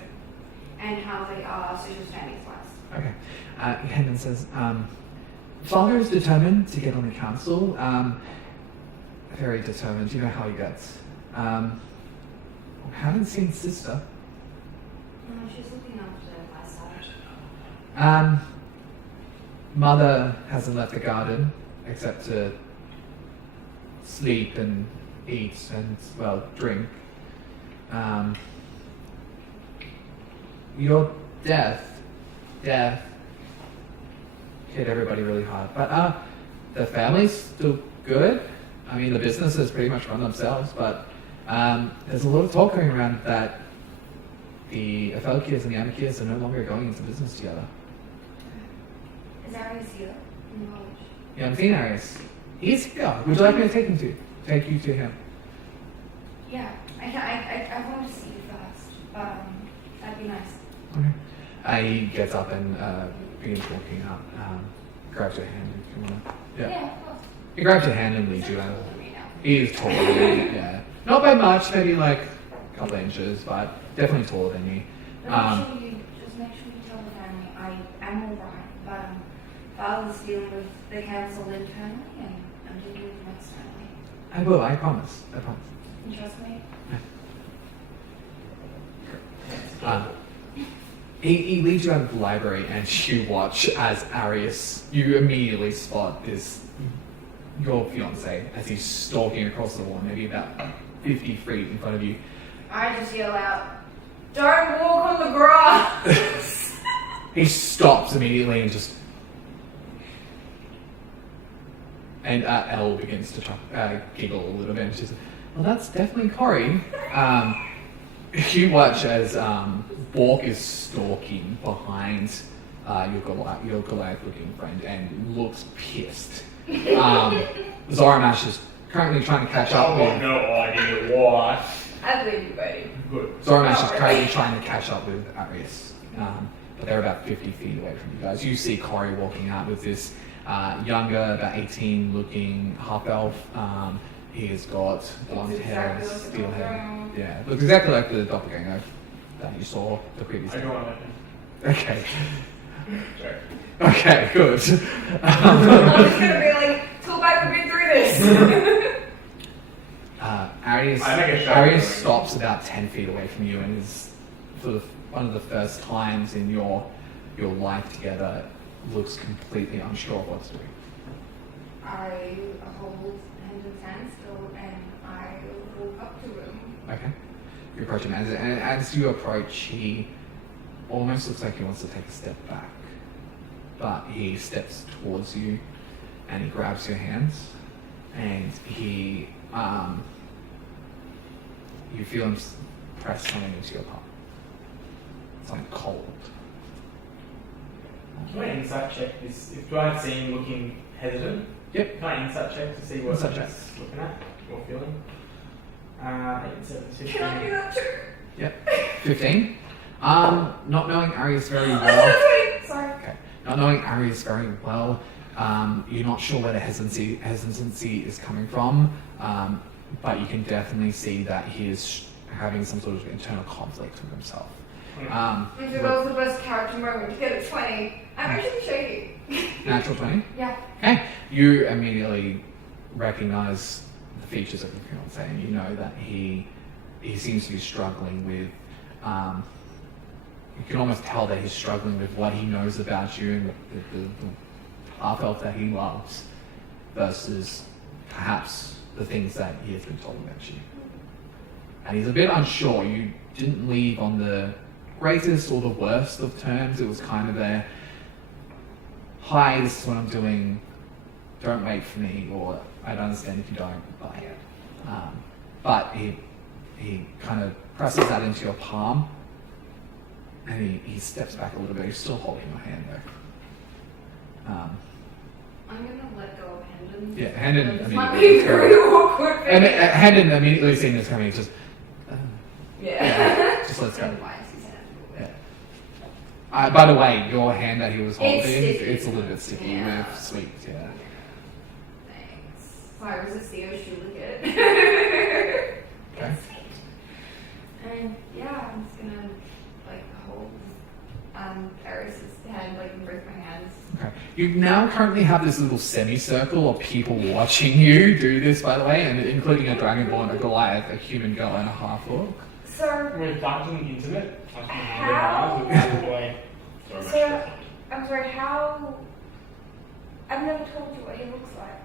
And how they are social standings-wise. Okay. Hendon says, Father is determined to get on the council. Very determined. You know how he gets. Haven't seen sister. No, she's looking after my side. Mother hasn't left the garden except to sleep and eat and, well, drink. Your death hit everybody really hard. But the family's still good. I mean, the businesses pretty much run themselves, but there's a lot of talk going around that the Afelkias and the Anakias are no longer going into business together. Is Arius here? In college? You haven't seen Arius. He's here. Would you like me to take you to him? Yeah. I wanted to see you first. That'd be nice. Okay. He gets up and begins walking up. Grabs your hand if you want to. Yeah, of course. He grabs your hand and leads you out. For me now. He is taller than you, yeah. Not by much, maybe like a couple of inches, but definitely taller than you. But make sure you tell the family I am all right, but Father's dealing with the council internally and I'm dealing with them externally. I will, I promise. You trust me? He leads you out of the library and you watch as Arius, you immediately spot your fiance as he's stalking across the lawn, maybe about 50 feet in front of you. I just yell out, "Don't walk on the grass!" He stops immediately and just... And Elle begins to giggle a little bit and she's like, well, that's definitely Corey. You watch as Bork is stalking behind your Goliath-looking friend and looks pissed. Zoramash is currently trying to catch up with... no idea why. I believe you, buddy. Good. Zoramash is currently trying to catch up with Arius. but they're about 50 feet away from you guys. You see Corey walking out with this younger, about 18 looking half elf. He has got blonde hair, exactly like the steel hair. doppelganger. Yeah, looks exactly like the doppelganger that you saw the previous I time. go on it. Okay. Sorry. Okay, good. I'm just gonna be like, Toolbag, we've been through this. Arius, I make a shot. Arius stops about 10 feet away from you and is for one of the first times in your life together looks completely unsure of what to do. I hold Hendon's hand still and I walk up to him. Okay. You approach him, and as you approach, he almost looks like he wants to take a step back, but he steps towards you and he grabs your hands, and he you feel him press something into your palm. Something cold. Can I insight check this? If I see him looking hesitant, Yep. can I insight check to see what Insight he's check. looking at or feeling? 8, 7, 16. Can I do that too? Yep. 15. Not knowing Arius very well. Wait, sorry. Okay. Not knowing Arius very well, you're not sure where the hesitancy is coming from, but you can definitely see that he is having some sort of internal conflict with himself. If it was the best character moment to get a 20, I'm actually shady. Natural 20? Yeah. Okay. You immediately recognize the features of your fiance, and you know that he seems to be struggling with. You can almost tell that he's struggling with what he knows about you and the half elf that he loves, versus perhaps the things that he has been told about you. And he's a bit unsure. You didn't leave on the greatest or the worst of terms. It was kind of a, hi, this is what I'm doing, don't wait for me, or I don't understand if you don't, but he kind of presses that into your palm, and he steps back a little bit. He's still holding your hand though. I'm gonna let go of Hendon. Yeah, Hendon This might immediately- be very awkward for And me. Hendon immediately seeing this coming, just Yeah. just let's go. Why is his hand a little bit? Yeah. By the way, your hand that he was holding, It's it's, sticky. a little bit sticky Yeah. with sweet, yeah. Thanks. Sorry, was it Theo Shulicket? Okay. And yeah, I'm just gonna like hold Eris's hand like in both my hands. Okay. You now currently have this little semicircle of people watching you do this, by the way, and including a dragonborn, a Goliath, a human girl, and a half-orc. So, We're darting into it. How? Sorry, So- I'm sorry, how? I've never told you what he looks like.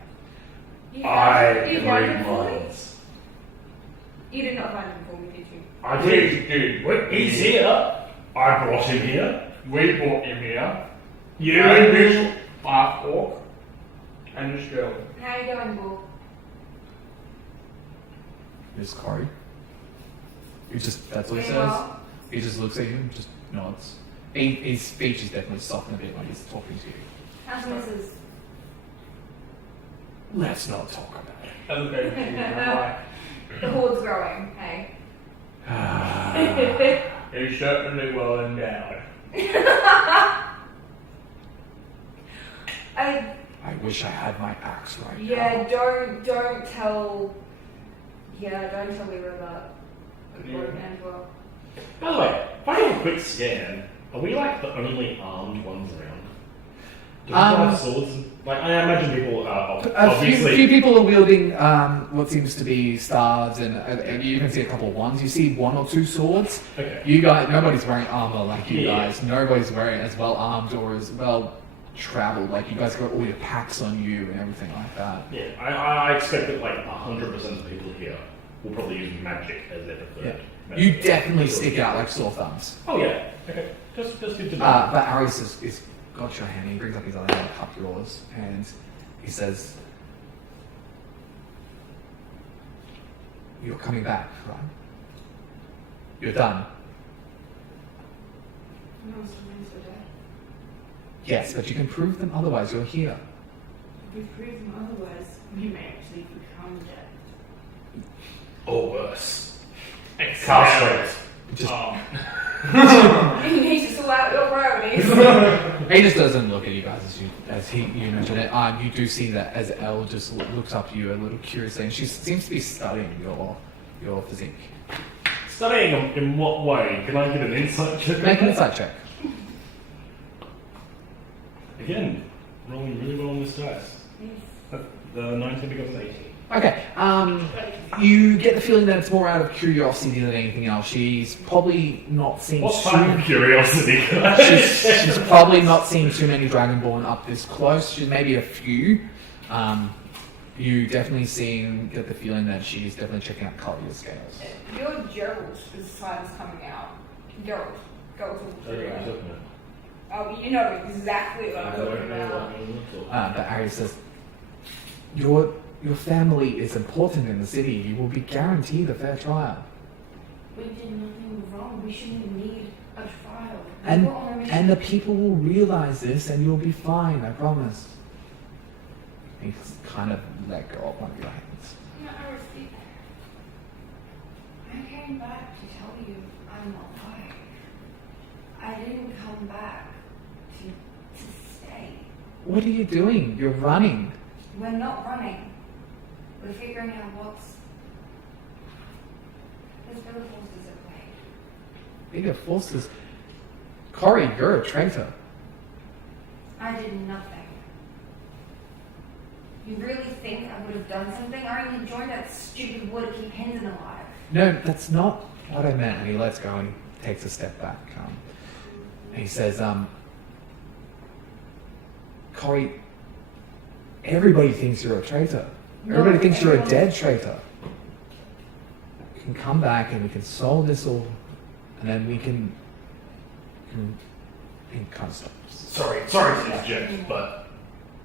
You found read him for me? minds. You did not find him for me, did you? I Dude, did. Wait, he's here. I brought him here. We brought him here. You And this half orc and this girl. How you going, Bull? Miss Corey. That's what he Very says. well. He just looks at you and just nods. His speech is definitely softened a bit when he's talking to you. How's Mrs.? Let's not talk about it. That's a very good The horde's growing, hey. He's certainly well endowed. I wish I had my axe right Yeah, now. don't tell Leah about the broken hand well. By the way, if I have a quick scan, are we like the only armed ones around? Do people have swords? Like, I imagine people are A few obviously. people are wielding what seems to be staves, and you can see a couple of wands. You see one or two swords. Okay. You guys, nobody's wearing armor like you Yeah. guys. Nobody's wearing as well armed or as well traveled. Like you guys got all your packs on you and everything like that. Yeah, I expect that like 100% of people here will probably use magic as their preferred. method. You definitely stick out like sore thumbs. Oh yeah. Okay. Just good to know. But Arius is got your hand. He brings up his other hand, cup yours, and he says, "You're coming back, right? You're done." No, sometimes we're dead. Yes, but you can prove them otherwise. You're here. If we prove them otherwise, we may actually become dead. Or worse. Castrate. Just Oh. He needs to sort out He just doesn't look at you guys as you mentioned it. You do see that as Elle just looks up to you a little curiously, and she seems to be studying your physique. Studying in what way? Can I get an insight check? Make an insight check. Again, rolling really well on this dice. The 19 becomes 18. Okay. You get the feeling that it's more out of curiosity than anything else. She's probably not seen What type of curiosity? she's probably not seen too many Dragonborn up this close. She's maybe a few. You definitely get the feeling that she's definitely checking out Collier's scales. Your Gerald is signs coming out. Gerald. Go to Oh, you know exactly what I'm talking about. But Ari says, Your family is important in the city. You will be guaranteed a fair trial. We did nothing wrong. We shouldn't need a trial. And the people will realize this and you'll be fine, I promise. He's kind of let go of one of your hands. No, I received that. I came back to tell you I'm alive. I didn't come back to stay. What are you doing? You're running. We're not running. We're figuring out there's bigger forces at play. Bigger forces. Corey, you're a traitor. I did nothing. You really think I would have done something? I only joined that stupid war to keep Hendon alive. No, that's not what I meant. And he lets go and he takes a step back. And he says, Corey, everybody thinks you're a traitor. Everybody thinks you're a dead traitor. We can come back and we can solve this all, and then we can kind of stop. Sorry to interject, but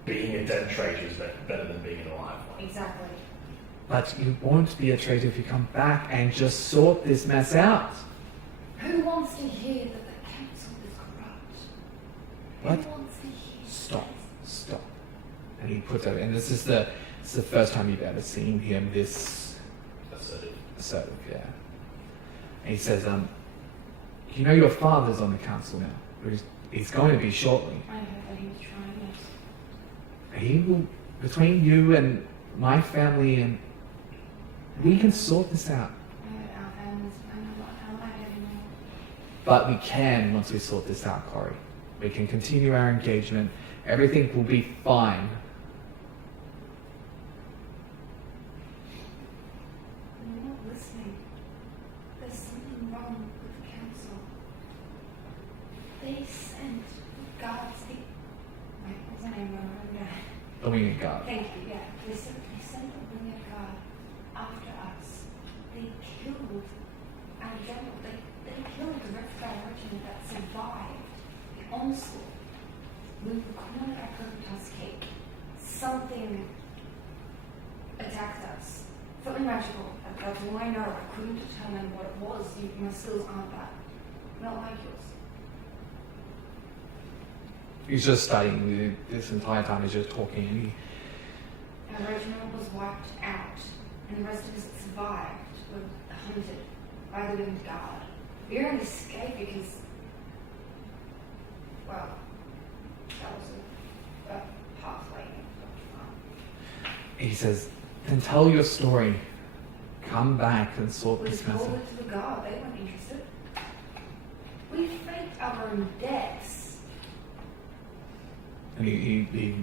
being a dead traitor is better than being an alive one. Exactly. But you won't be a traitor if you come back and just sort this mess out. Who wants to hear that the council is corrupt? What? Who wants to hear Stop. And he puts out, and this is the first time you've ever seen him this assertive, yeah. And he says, you know your father's on the council now. He's going to be shortly. I heard that he was trying this. He will, between you and my family, and we can sort this out. I heard our families are not allied anymore. But we can once we sort this out, Corey. We can continue our engagement. Everything will be fine. You're not listening. There's something wrong with the council. They sent guards. Wait, what's her name? The winged guard. Thank you, yeah. They sent a winged guard after us. They killed our general. They killed the Red Sky regiment that survived the onslaught. We were cornered at Cocotas Cake. Something attacked us. Something magical. That's all I know. I couldn't determine what it was. My skills aren't that. Not like yours. He's just studying this entire time. He's just talking. And Our regiment was wiped out, and the rest of us that survived were hunted by the winged guard. We only escaped because, well, that was a pathway. he says, then tell your story. Come back and sort We this told mess out. it to the guard. They weren't interested. We faked our own deaths. And he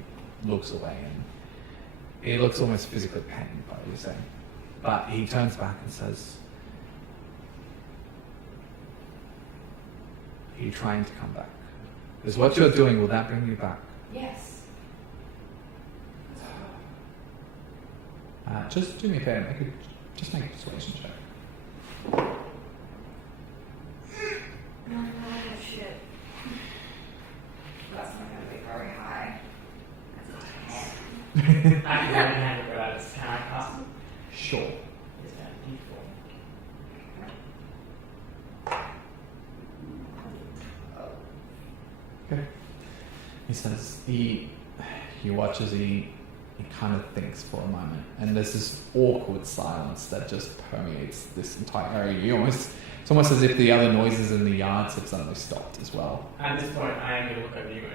looks away and he looks almost physically pained by what you're saying. But he turns back and says, are you trying to come back? Because what you're doing, will that bring you back? Yes. Just do me a favor, just make a persuasion check. No, shit. That's not going to be very high. That's a 10. I can have hand it right. Can I cast it? Sure. Is that D4? Okay. He says, he watches, he kind of thinks for a moment, and there's this awkward silence that just permeates this entire area. You almost It's almost as if the other noises in the yards have suddenly stopped as well. At this point, I am going to look at you going,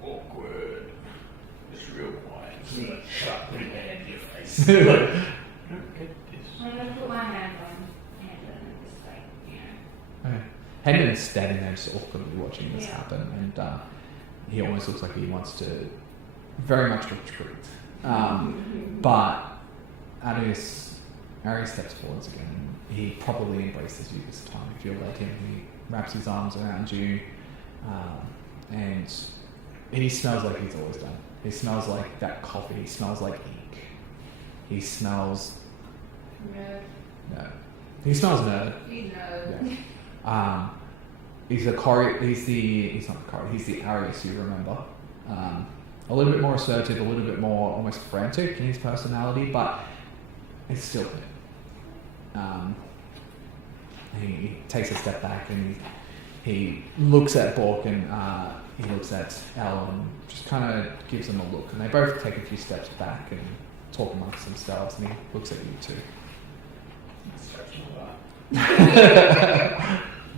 awkward. It's real quiet. I'm gonna shut putting my hand in your face. I don't get this. I'm gonna put my hand on Hendon and just like, you know. Okay. Hendon's standing there just awkwardly watching this happen, and he almost looks like he wants to very much retreat. But Arius steps forwards again. He probably embraces you this time if you'll let him. He wraps his arms around you, and he smells like he's always done. He smells like that coffee. He smells like ink. He smells. No. He smells nerd. You know. Yeah. He's not the Corey, he's the Arius you remember. A little bit more assertive, a little bit more almost frantic in his personality, but it's still him. He takes a step back and he looks at Bork and he looks at Elle and just kind of gives them a look. And they both take a few steps back and talk amongst themselves, and he looks at you too.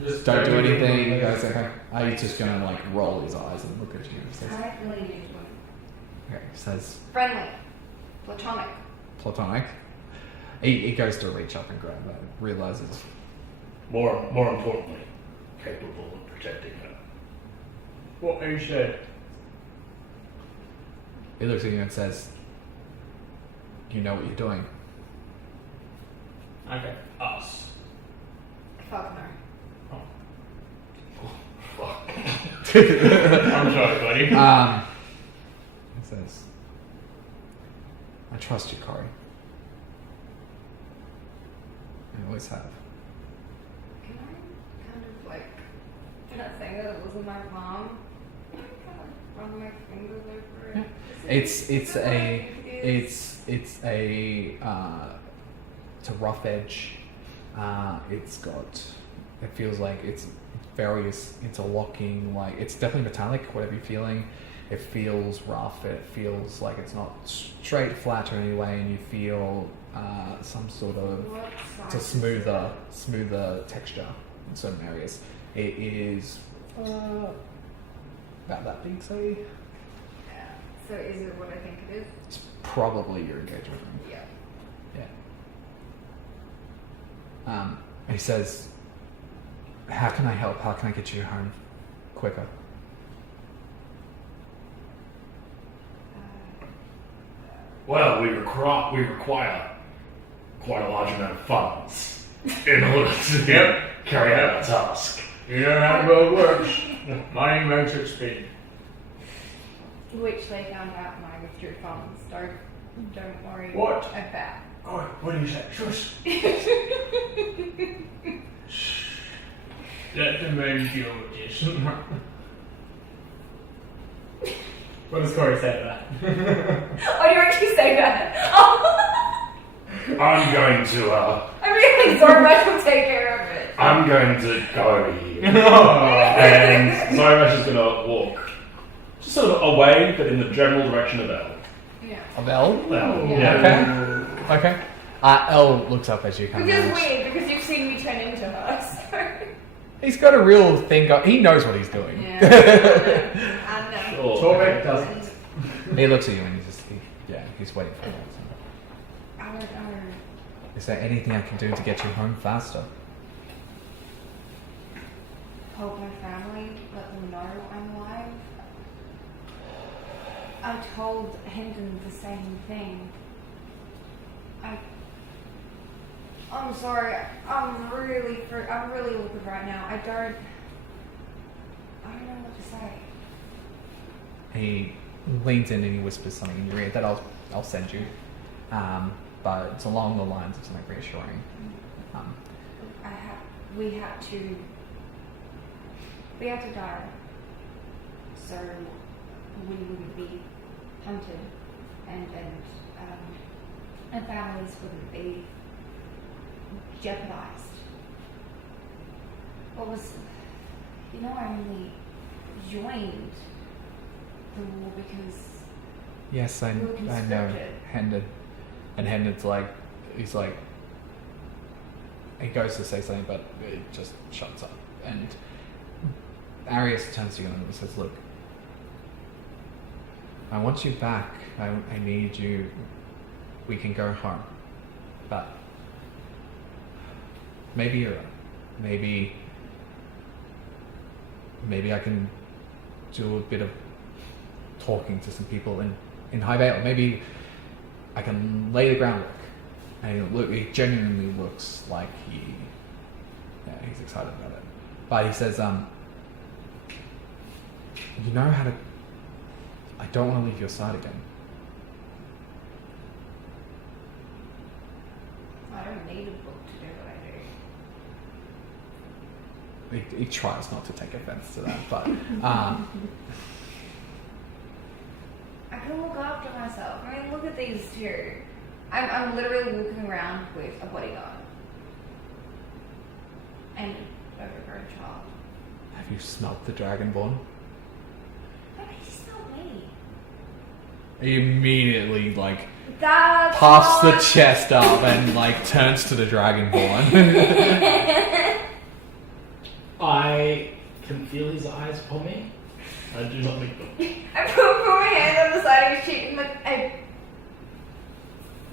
Just Don't do anything. He goes, okay. Are you just gonna like roll his eyes and look at you? He says, I really need one. okay. He says, Friendly. Platonic. platonic. He goes to reach up and grab her, realizes. More importantly, capable of protecting her. What you said. He looks at you and says, you know what you're doing. Okay. Us. Fuck no. Fuck. I'm sorry, buddy. He says, I trust you, Corey. I always have. Can I kind of like, not saying that it wasn't my mom, kind of run my fingers over it? It's a rough edge. It feels like it's various interlocking, like it's definitely metallic, whatever you're feeling. It feels rough, it feels like it's not straight, flat or any way, and you feel some sort of, What it's a size? smoother texture in certain areas. It is about that big, say. Yeah. So is it what I think it is? It's probably your engagement ring. Yeah. Yeah. He says, how can I help? How can I get you home quicker? Well, we require quite a large amount of funds in order to carry out our task. You know how the world works. Money makes it speed. Which they found out when I withdrew funds. Don't worry What? about. Oh, what do you say? Shush. Let the man deal with this. What does Corey say to that? Oh, you actually say that? Oh. I'm going to I mean, like, Zorbash will take care of it. I'm going to go over here. And Zyrash is going to walk just sort of away, but in the general direction of Elle. Yeah. Of Elle? Elle, Yeah. Okay. Elle looks up as you come Which is in. weird because you've seen me turn into her. So. He's got a real thing going. He knows what he's doing. Yeah. I know. Sure. Torbeck doesn't. He looks at you and he's waiting for it. I don't know. Is there anything I can do to get you home faster? Help my family, let them know I'm alive. I told Hendon the same thing. I'm sorry. I'm really awkward right now. I don't know what to say. He leans in and he whispers something in your ear that I'll send you, but it's along the lines of something reassuring. We had to die, so we wouldn't be hunted, and families wouldn't be jeopardized. I only joined the war because Yes, I we were know. conscripted. Hendon. And Hendon's like, he's like, he goes to say something, but it just shuts up. And Arius turns to you and says, "Look, I want you back. I need you. We can go home. But maybe you're right. Maybe I can do a bit of talking to some people in High Vale. Maybe I can lay the groundwork." And he genuinely looks like he's excited about it. But he says, "You know how to... I don't want to leave your side again." I don't need a book to do what I do. He tries not to take offense to that, but I can look after myself. I mean, look at these two. I'm literally walking around with a bodyguard. And an overgrown child. have you smelt the Dragonborn? But he smelled me. He immediately That's puffs the not- chest up and turns to the Dragonborn. I can feel his eyes upon me. I do not make them. I put my hand on the side of his cheek and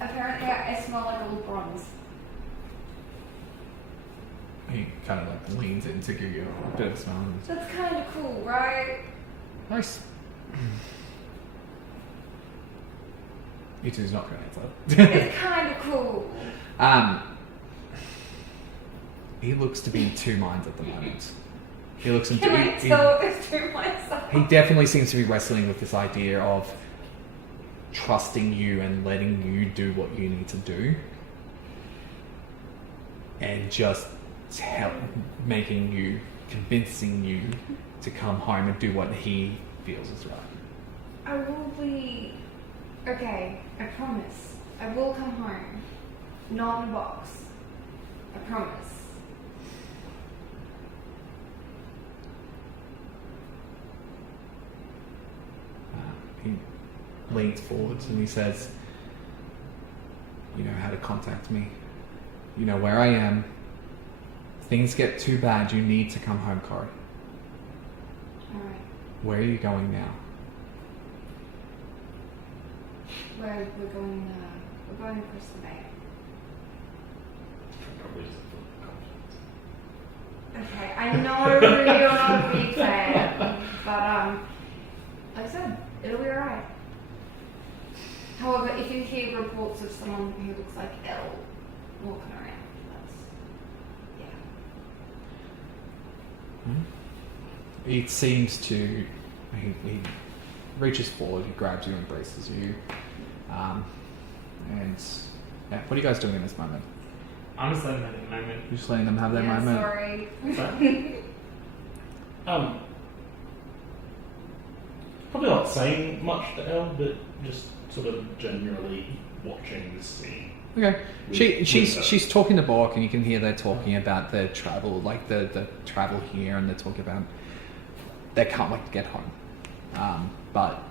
apparently I smell like a little bronze. He kind of leans in to give you a bit of a smell. That's kind of cool, right? Nice. You two's not going to answer. It's kind of cool. He looks to be in two minds at the moment. He looks into. Can I tell this to myself? He definitely seems to be wrestling with this idea of trusting you and letting you do what you need to do, and just convincing you to come home and do what he feels is right. I will be... Okay, I promise. I will come home. Not in a box. I promise. He leans forwards and he says, "You know how to contact me. You know where I am. If things get too bad, you need to come home, Corey. Alright. Where are you going now?" We're going across the bay. Probably just a Okay, I know you're not a big fan, but like I said, it'll be alright. However, if you hear reports of someone who looks like Elle walking around, that's It seems to... He reaches forward, he grabs you, embraces you. And yeah, what are you guys doing in this moment? I'm just letting that in the moment. You're just letting them have their yeah, moment? sorry. Probably not saying much to Elle, but just sort of generally watching this scene. Okay. With She's talking to Bork, and you can hear they're talking about their travel, the travel here, and they're talking about they can't wait to get home. But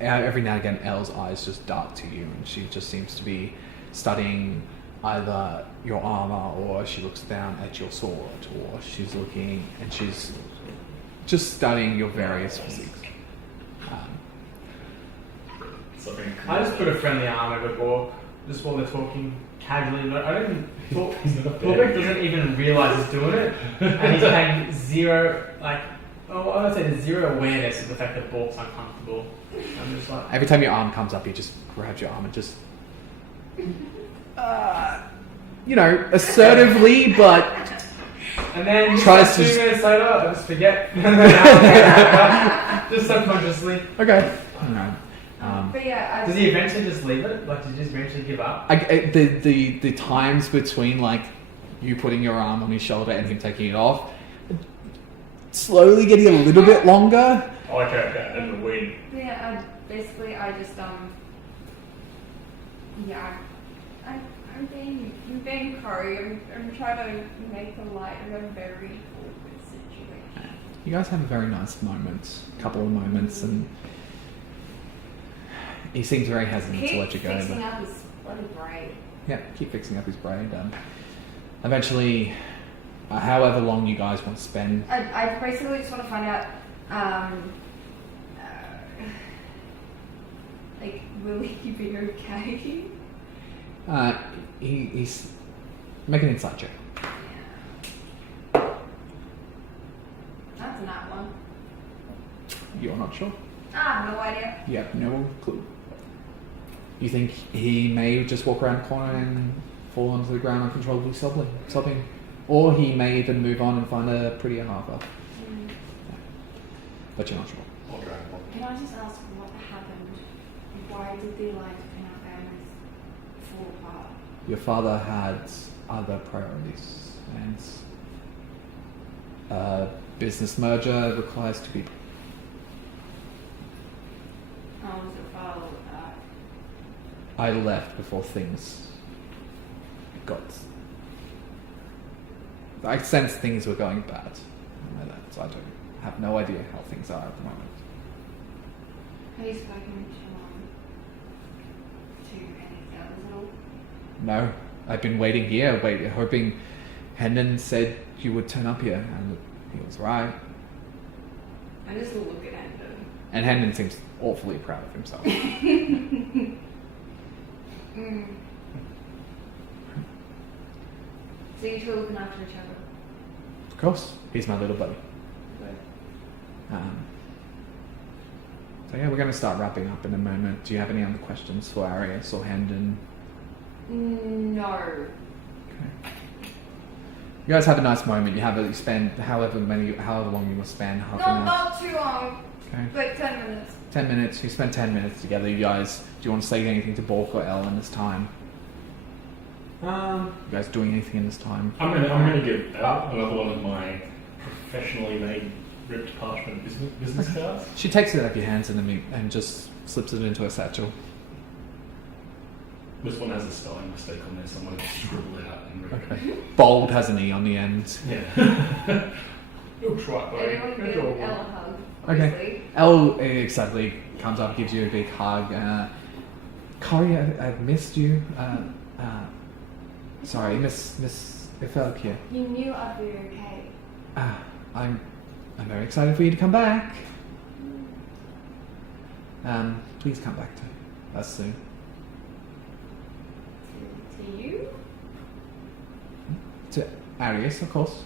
every now and again, Elle's eyes just dart to you, and she just seems to be studying either your armor, or she looks down at your sword, or she's looking and she's just studying your various physiques. Something. I just put a friendly arm over Bork, just while they're talking casually. But I don't even talk. Bork doesn't even realise he's doing it, and he's paying zero, I would say there's zero awareness of the fact that Bork's uncomfortable. I'm just like, Every time your arm comes up, he just grabs your arm and just, assertively, but and then tries to 2 just- minutes later, I just forget. Just subconsciously. okay. Alright. But yeah, Does he eventually just leave it? Like, does he just eventually give up? The times between you putting your arm on his shoulder and him taking it off, slowly getting a little bit longer. Okay, and the wind. yeah, I just I'm being Corey. I'm trying to make a light of a very awkward situation. You guys have a very nice moment, couple of moments, and he seems very hesitant to let you go. Fixing But up his bloody braid. yeah, keep fixing up his braid. eventually, however long you guys want to spend. I basically just want to find out, like, will he be okay? He's make an insight check. That's not one. You're not sure. I have no idea. You have no clue. You think he may just walk around the corner and fall onto the ground uncontrollably sobbing. Or he may even move on and find a prettier harbour. But you're not sure. Or Dragon Ball. Can I just ask what happened? Why did the alliance between our families fall apart? Your father had other priorities, and a business merger requires two people. How was your father with that? I left before things got... I sensed things were going bad. So I have no idea how things are at the moment. Have you spoken to any others at all? No, I've been waiting here, hoping Hendon said you would turn up here, and he was right. I just look at Hendon. And Hendon seems awfully proud of himself. So you two are looking after each other? Of course, he's my little buddy. So yeah, we're going to start wrapping up in a moment. Do you have any other questions for Arius or Hendon? No. Okay. You guys have a nice moment. You spend however long you will spend, half an hour. Not too long. Okay. Like 10 minutes. 10 minutes. You spend 10 minutes together. You guys, do you want to say anything to Bork or Elle in this time? You guys doing anything in this time? I'm gonna give out another one of my professionally made ripped parchment business cards. She takes it out of your hands and just slips it into her satchel. This one has a spelling mistake on there, so I'm gonna scribble it out and read it. Okay. Bold has an E on the end. Yeah. Looks right, buddy. Anyone give Elle a hug? Okay. Obviously. Elle excitedly comes up, gives you a big hug. Corey, I've missed you. Sorry, Miss Ifelkia. You knew I'd be okay. I'm very excited for you to come back. Please come back to us soon. To you? To Arius, of course.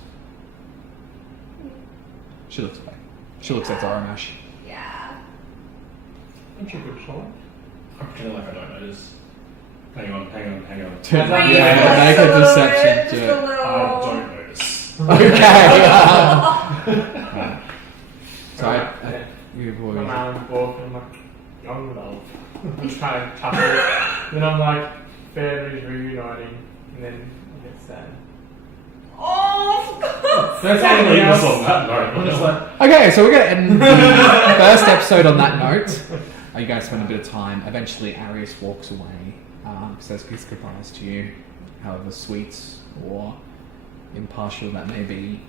She looks away. She looks at Zoramash. Yeah. That's a good sign. I'm pretending like I don't notice. Hang on. Yeah, make a deception Just check. a little... I don't notice. Okay. Sorry. You I'm boys. around walking like young love. I'm just kind of chuckling. Then I'm like, families reuniting, and then I get sad. Oh, God. Don't say I'll anything leave us else. on that note. I'm just like, Okay, so we're going to end the first episode on that note. You guys spend a bit of time. Eventually, Arius walks away, says his goodbyes to you, however sweet or impartial that may be.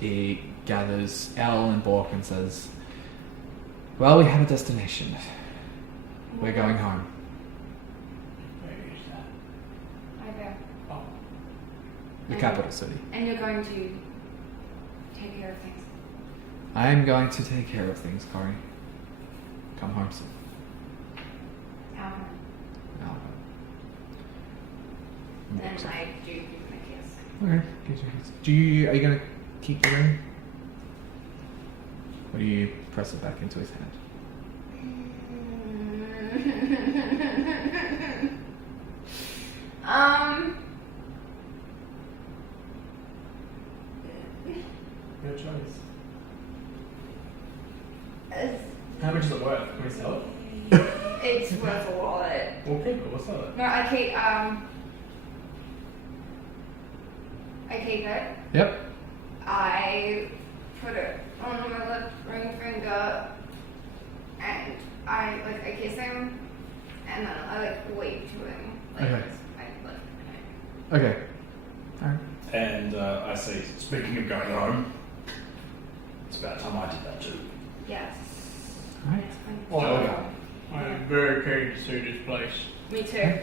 He gathers Elle and Bork and says, well, we have a destination. We're going home. where is that? I know. Oh, The capital city. And you're going to take care of things. I am going to take care of things, Corey. Come home soon. Alvin. Now, And I do give him a kiss. okay. Are you going to keep the ring? Or do you press it back into his hand? your choice. It's, How much is it worth? Can we sell it? it's worth a lot. We'll keep it. We'll sell it. No, I keep it. Yep. I put it on my left ring finger, and I kiss him, and then I wave to him. Okay. I Okay. Alright. And I say, speaking of going home, it's about time I did that too. yes. Alright. Oh, I'm very keen to see this place. Me too.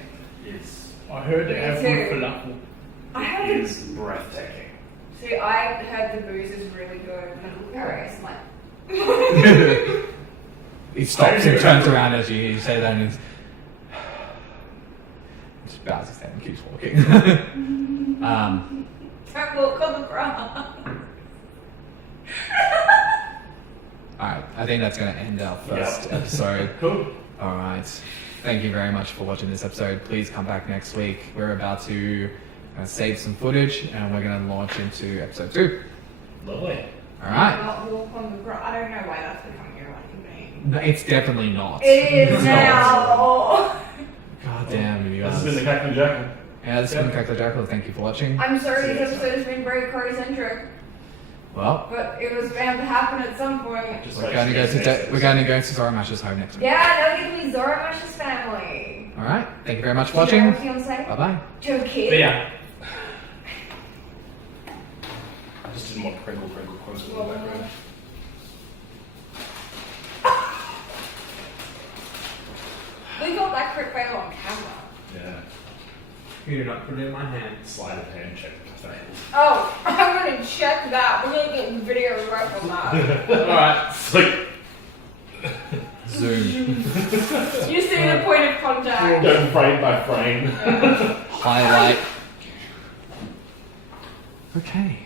It's I heard they Me have too. good falafel. I had It a, is breathtaking. see, I heard the booze is really good, and then look at I'm like, He stops and turns around as you say that, and he's just bows his head and keeps walking. don't walk on the ground. Alright, I think that's going to end our first episode. Cool. Alright, thank you very much for watching this episode. Please come back next week. We're about to save some footage and we're going to launch into episode 2. Lovely. Alright? Not walk on the ground. I don't know why that's becoming your running name. No, it's definitely not. It is now. God damn you This guys. has been the Cackling Jackal. Yeah, this has been Cackling Jackal. Thank you for watching. I'm sorry See you this next episode has been very Corey-centric, Well, but it was bound to happen at some point. Just we're like going to go Space to Aces. we're going to go to Zora Mash's home next week. Yeah, don't get me Zora Mash's family. Alright, thank you very much for Do you watching. know what you want to say? Bye bye. Joe Kid. But yeah. I just didn't want crinkle quotes in the background. We got that crit fail on camera. Yeah. You do not put it in my hand. Sleight of hand check failed. Oh, I'm gonna check that. We're gonna get video right from that. Alright. It's like, Zoom. You see the point of contact. go frame by frame. Highlight. Okay.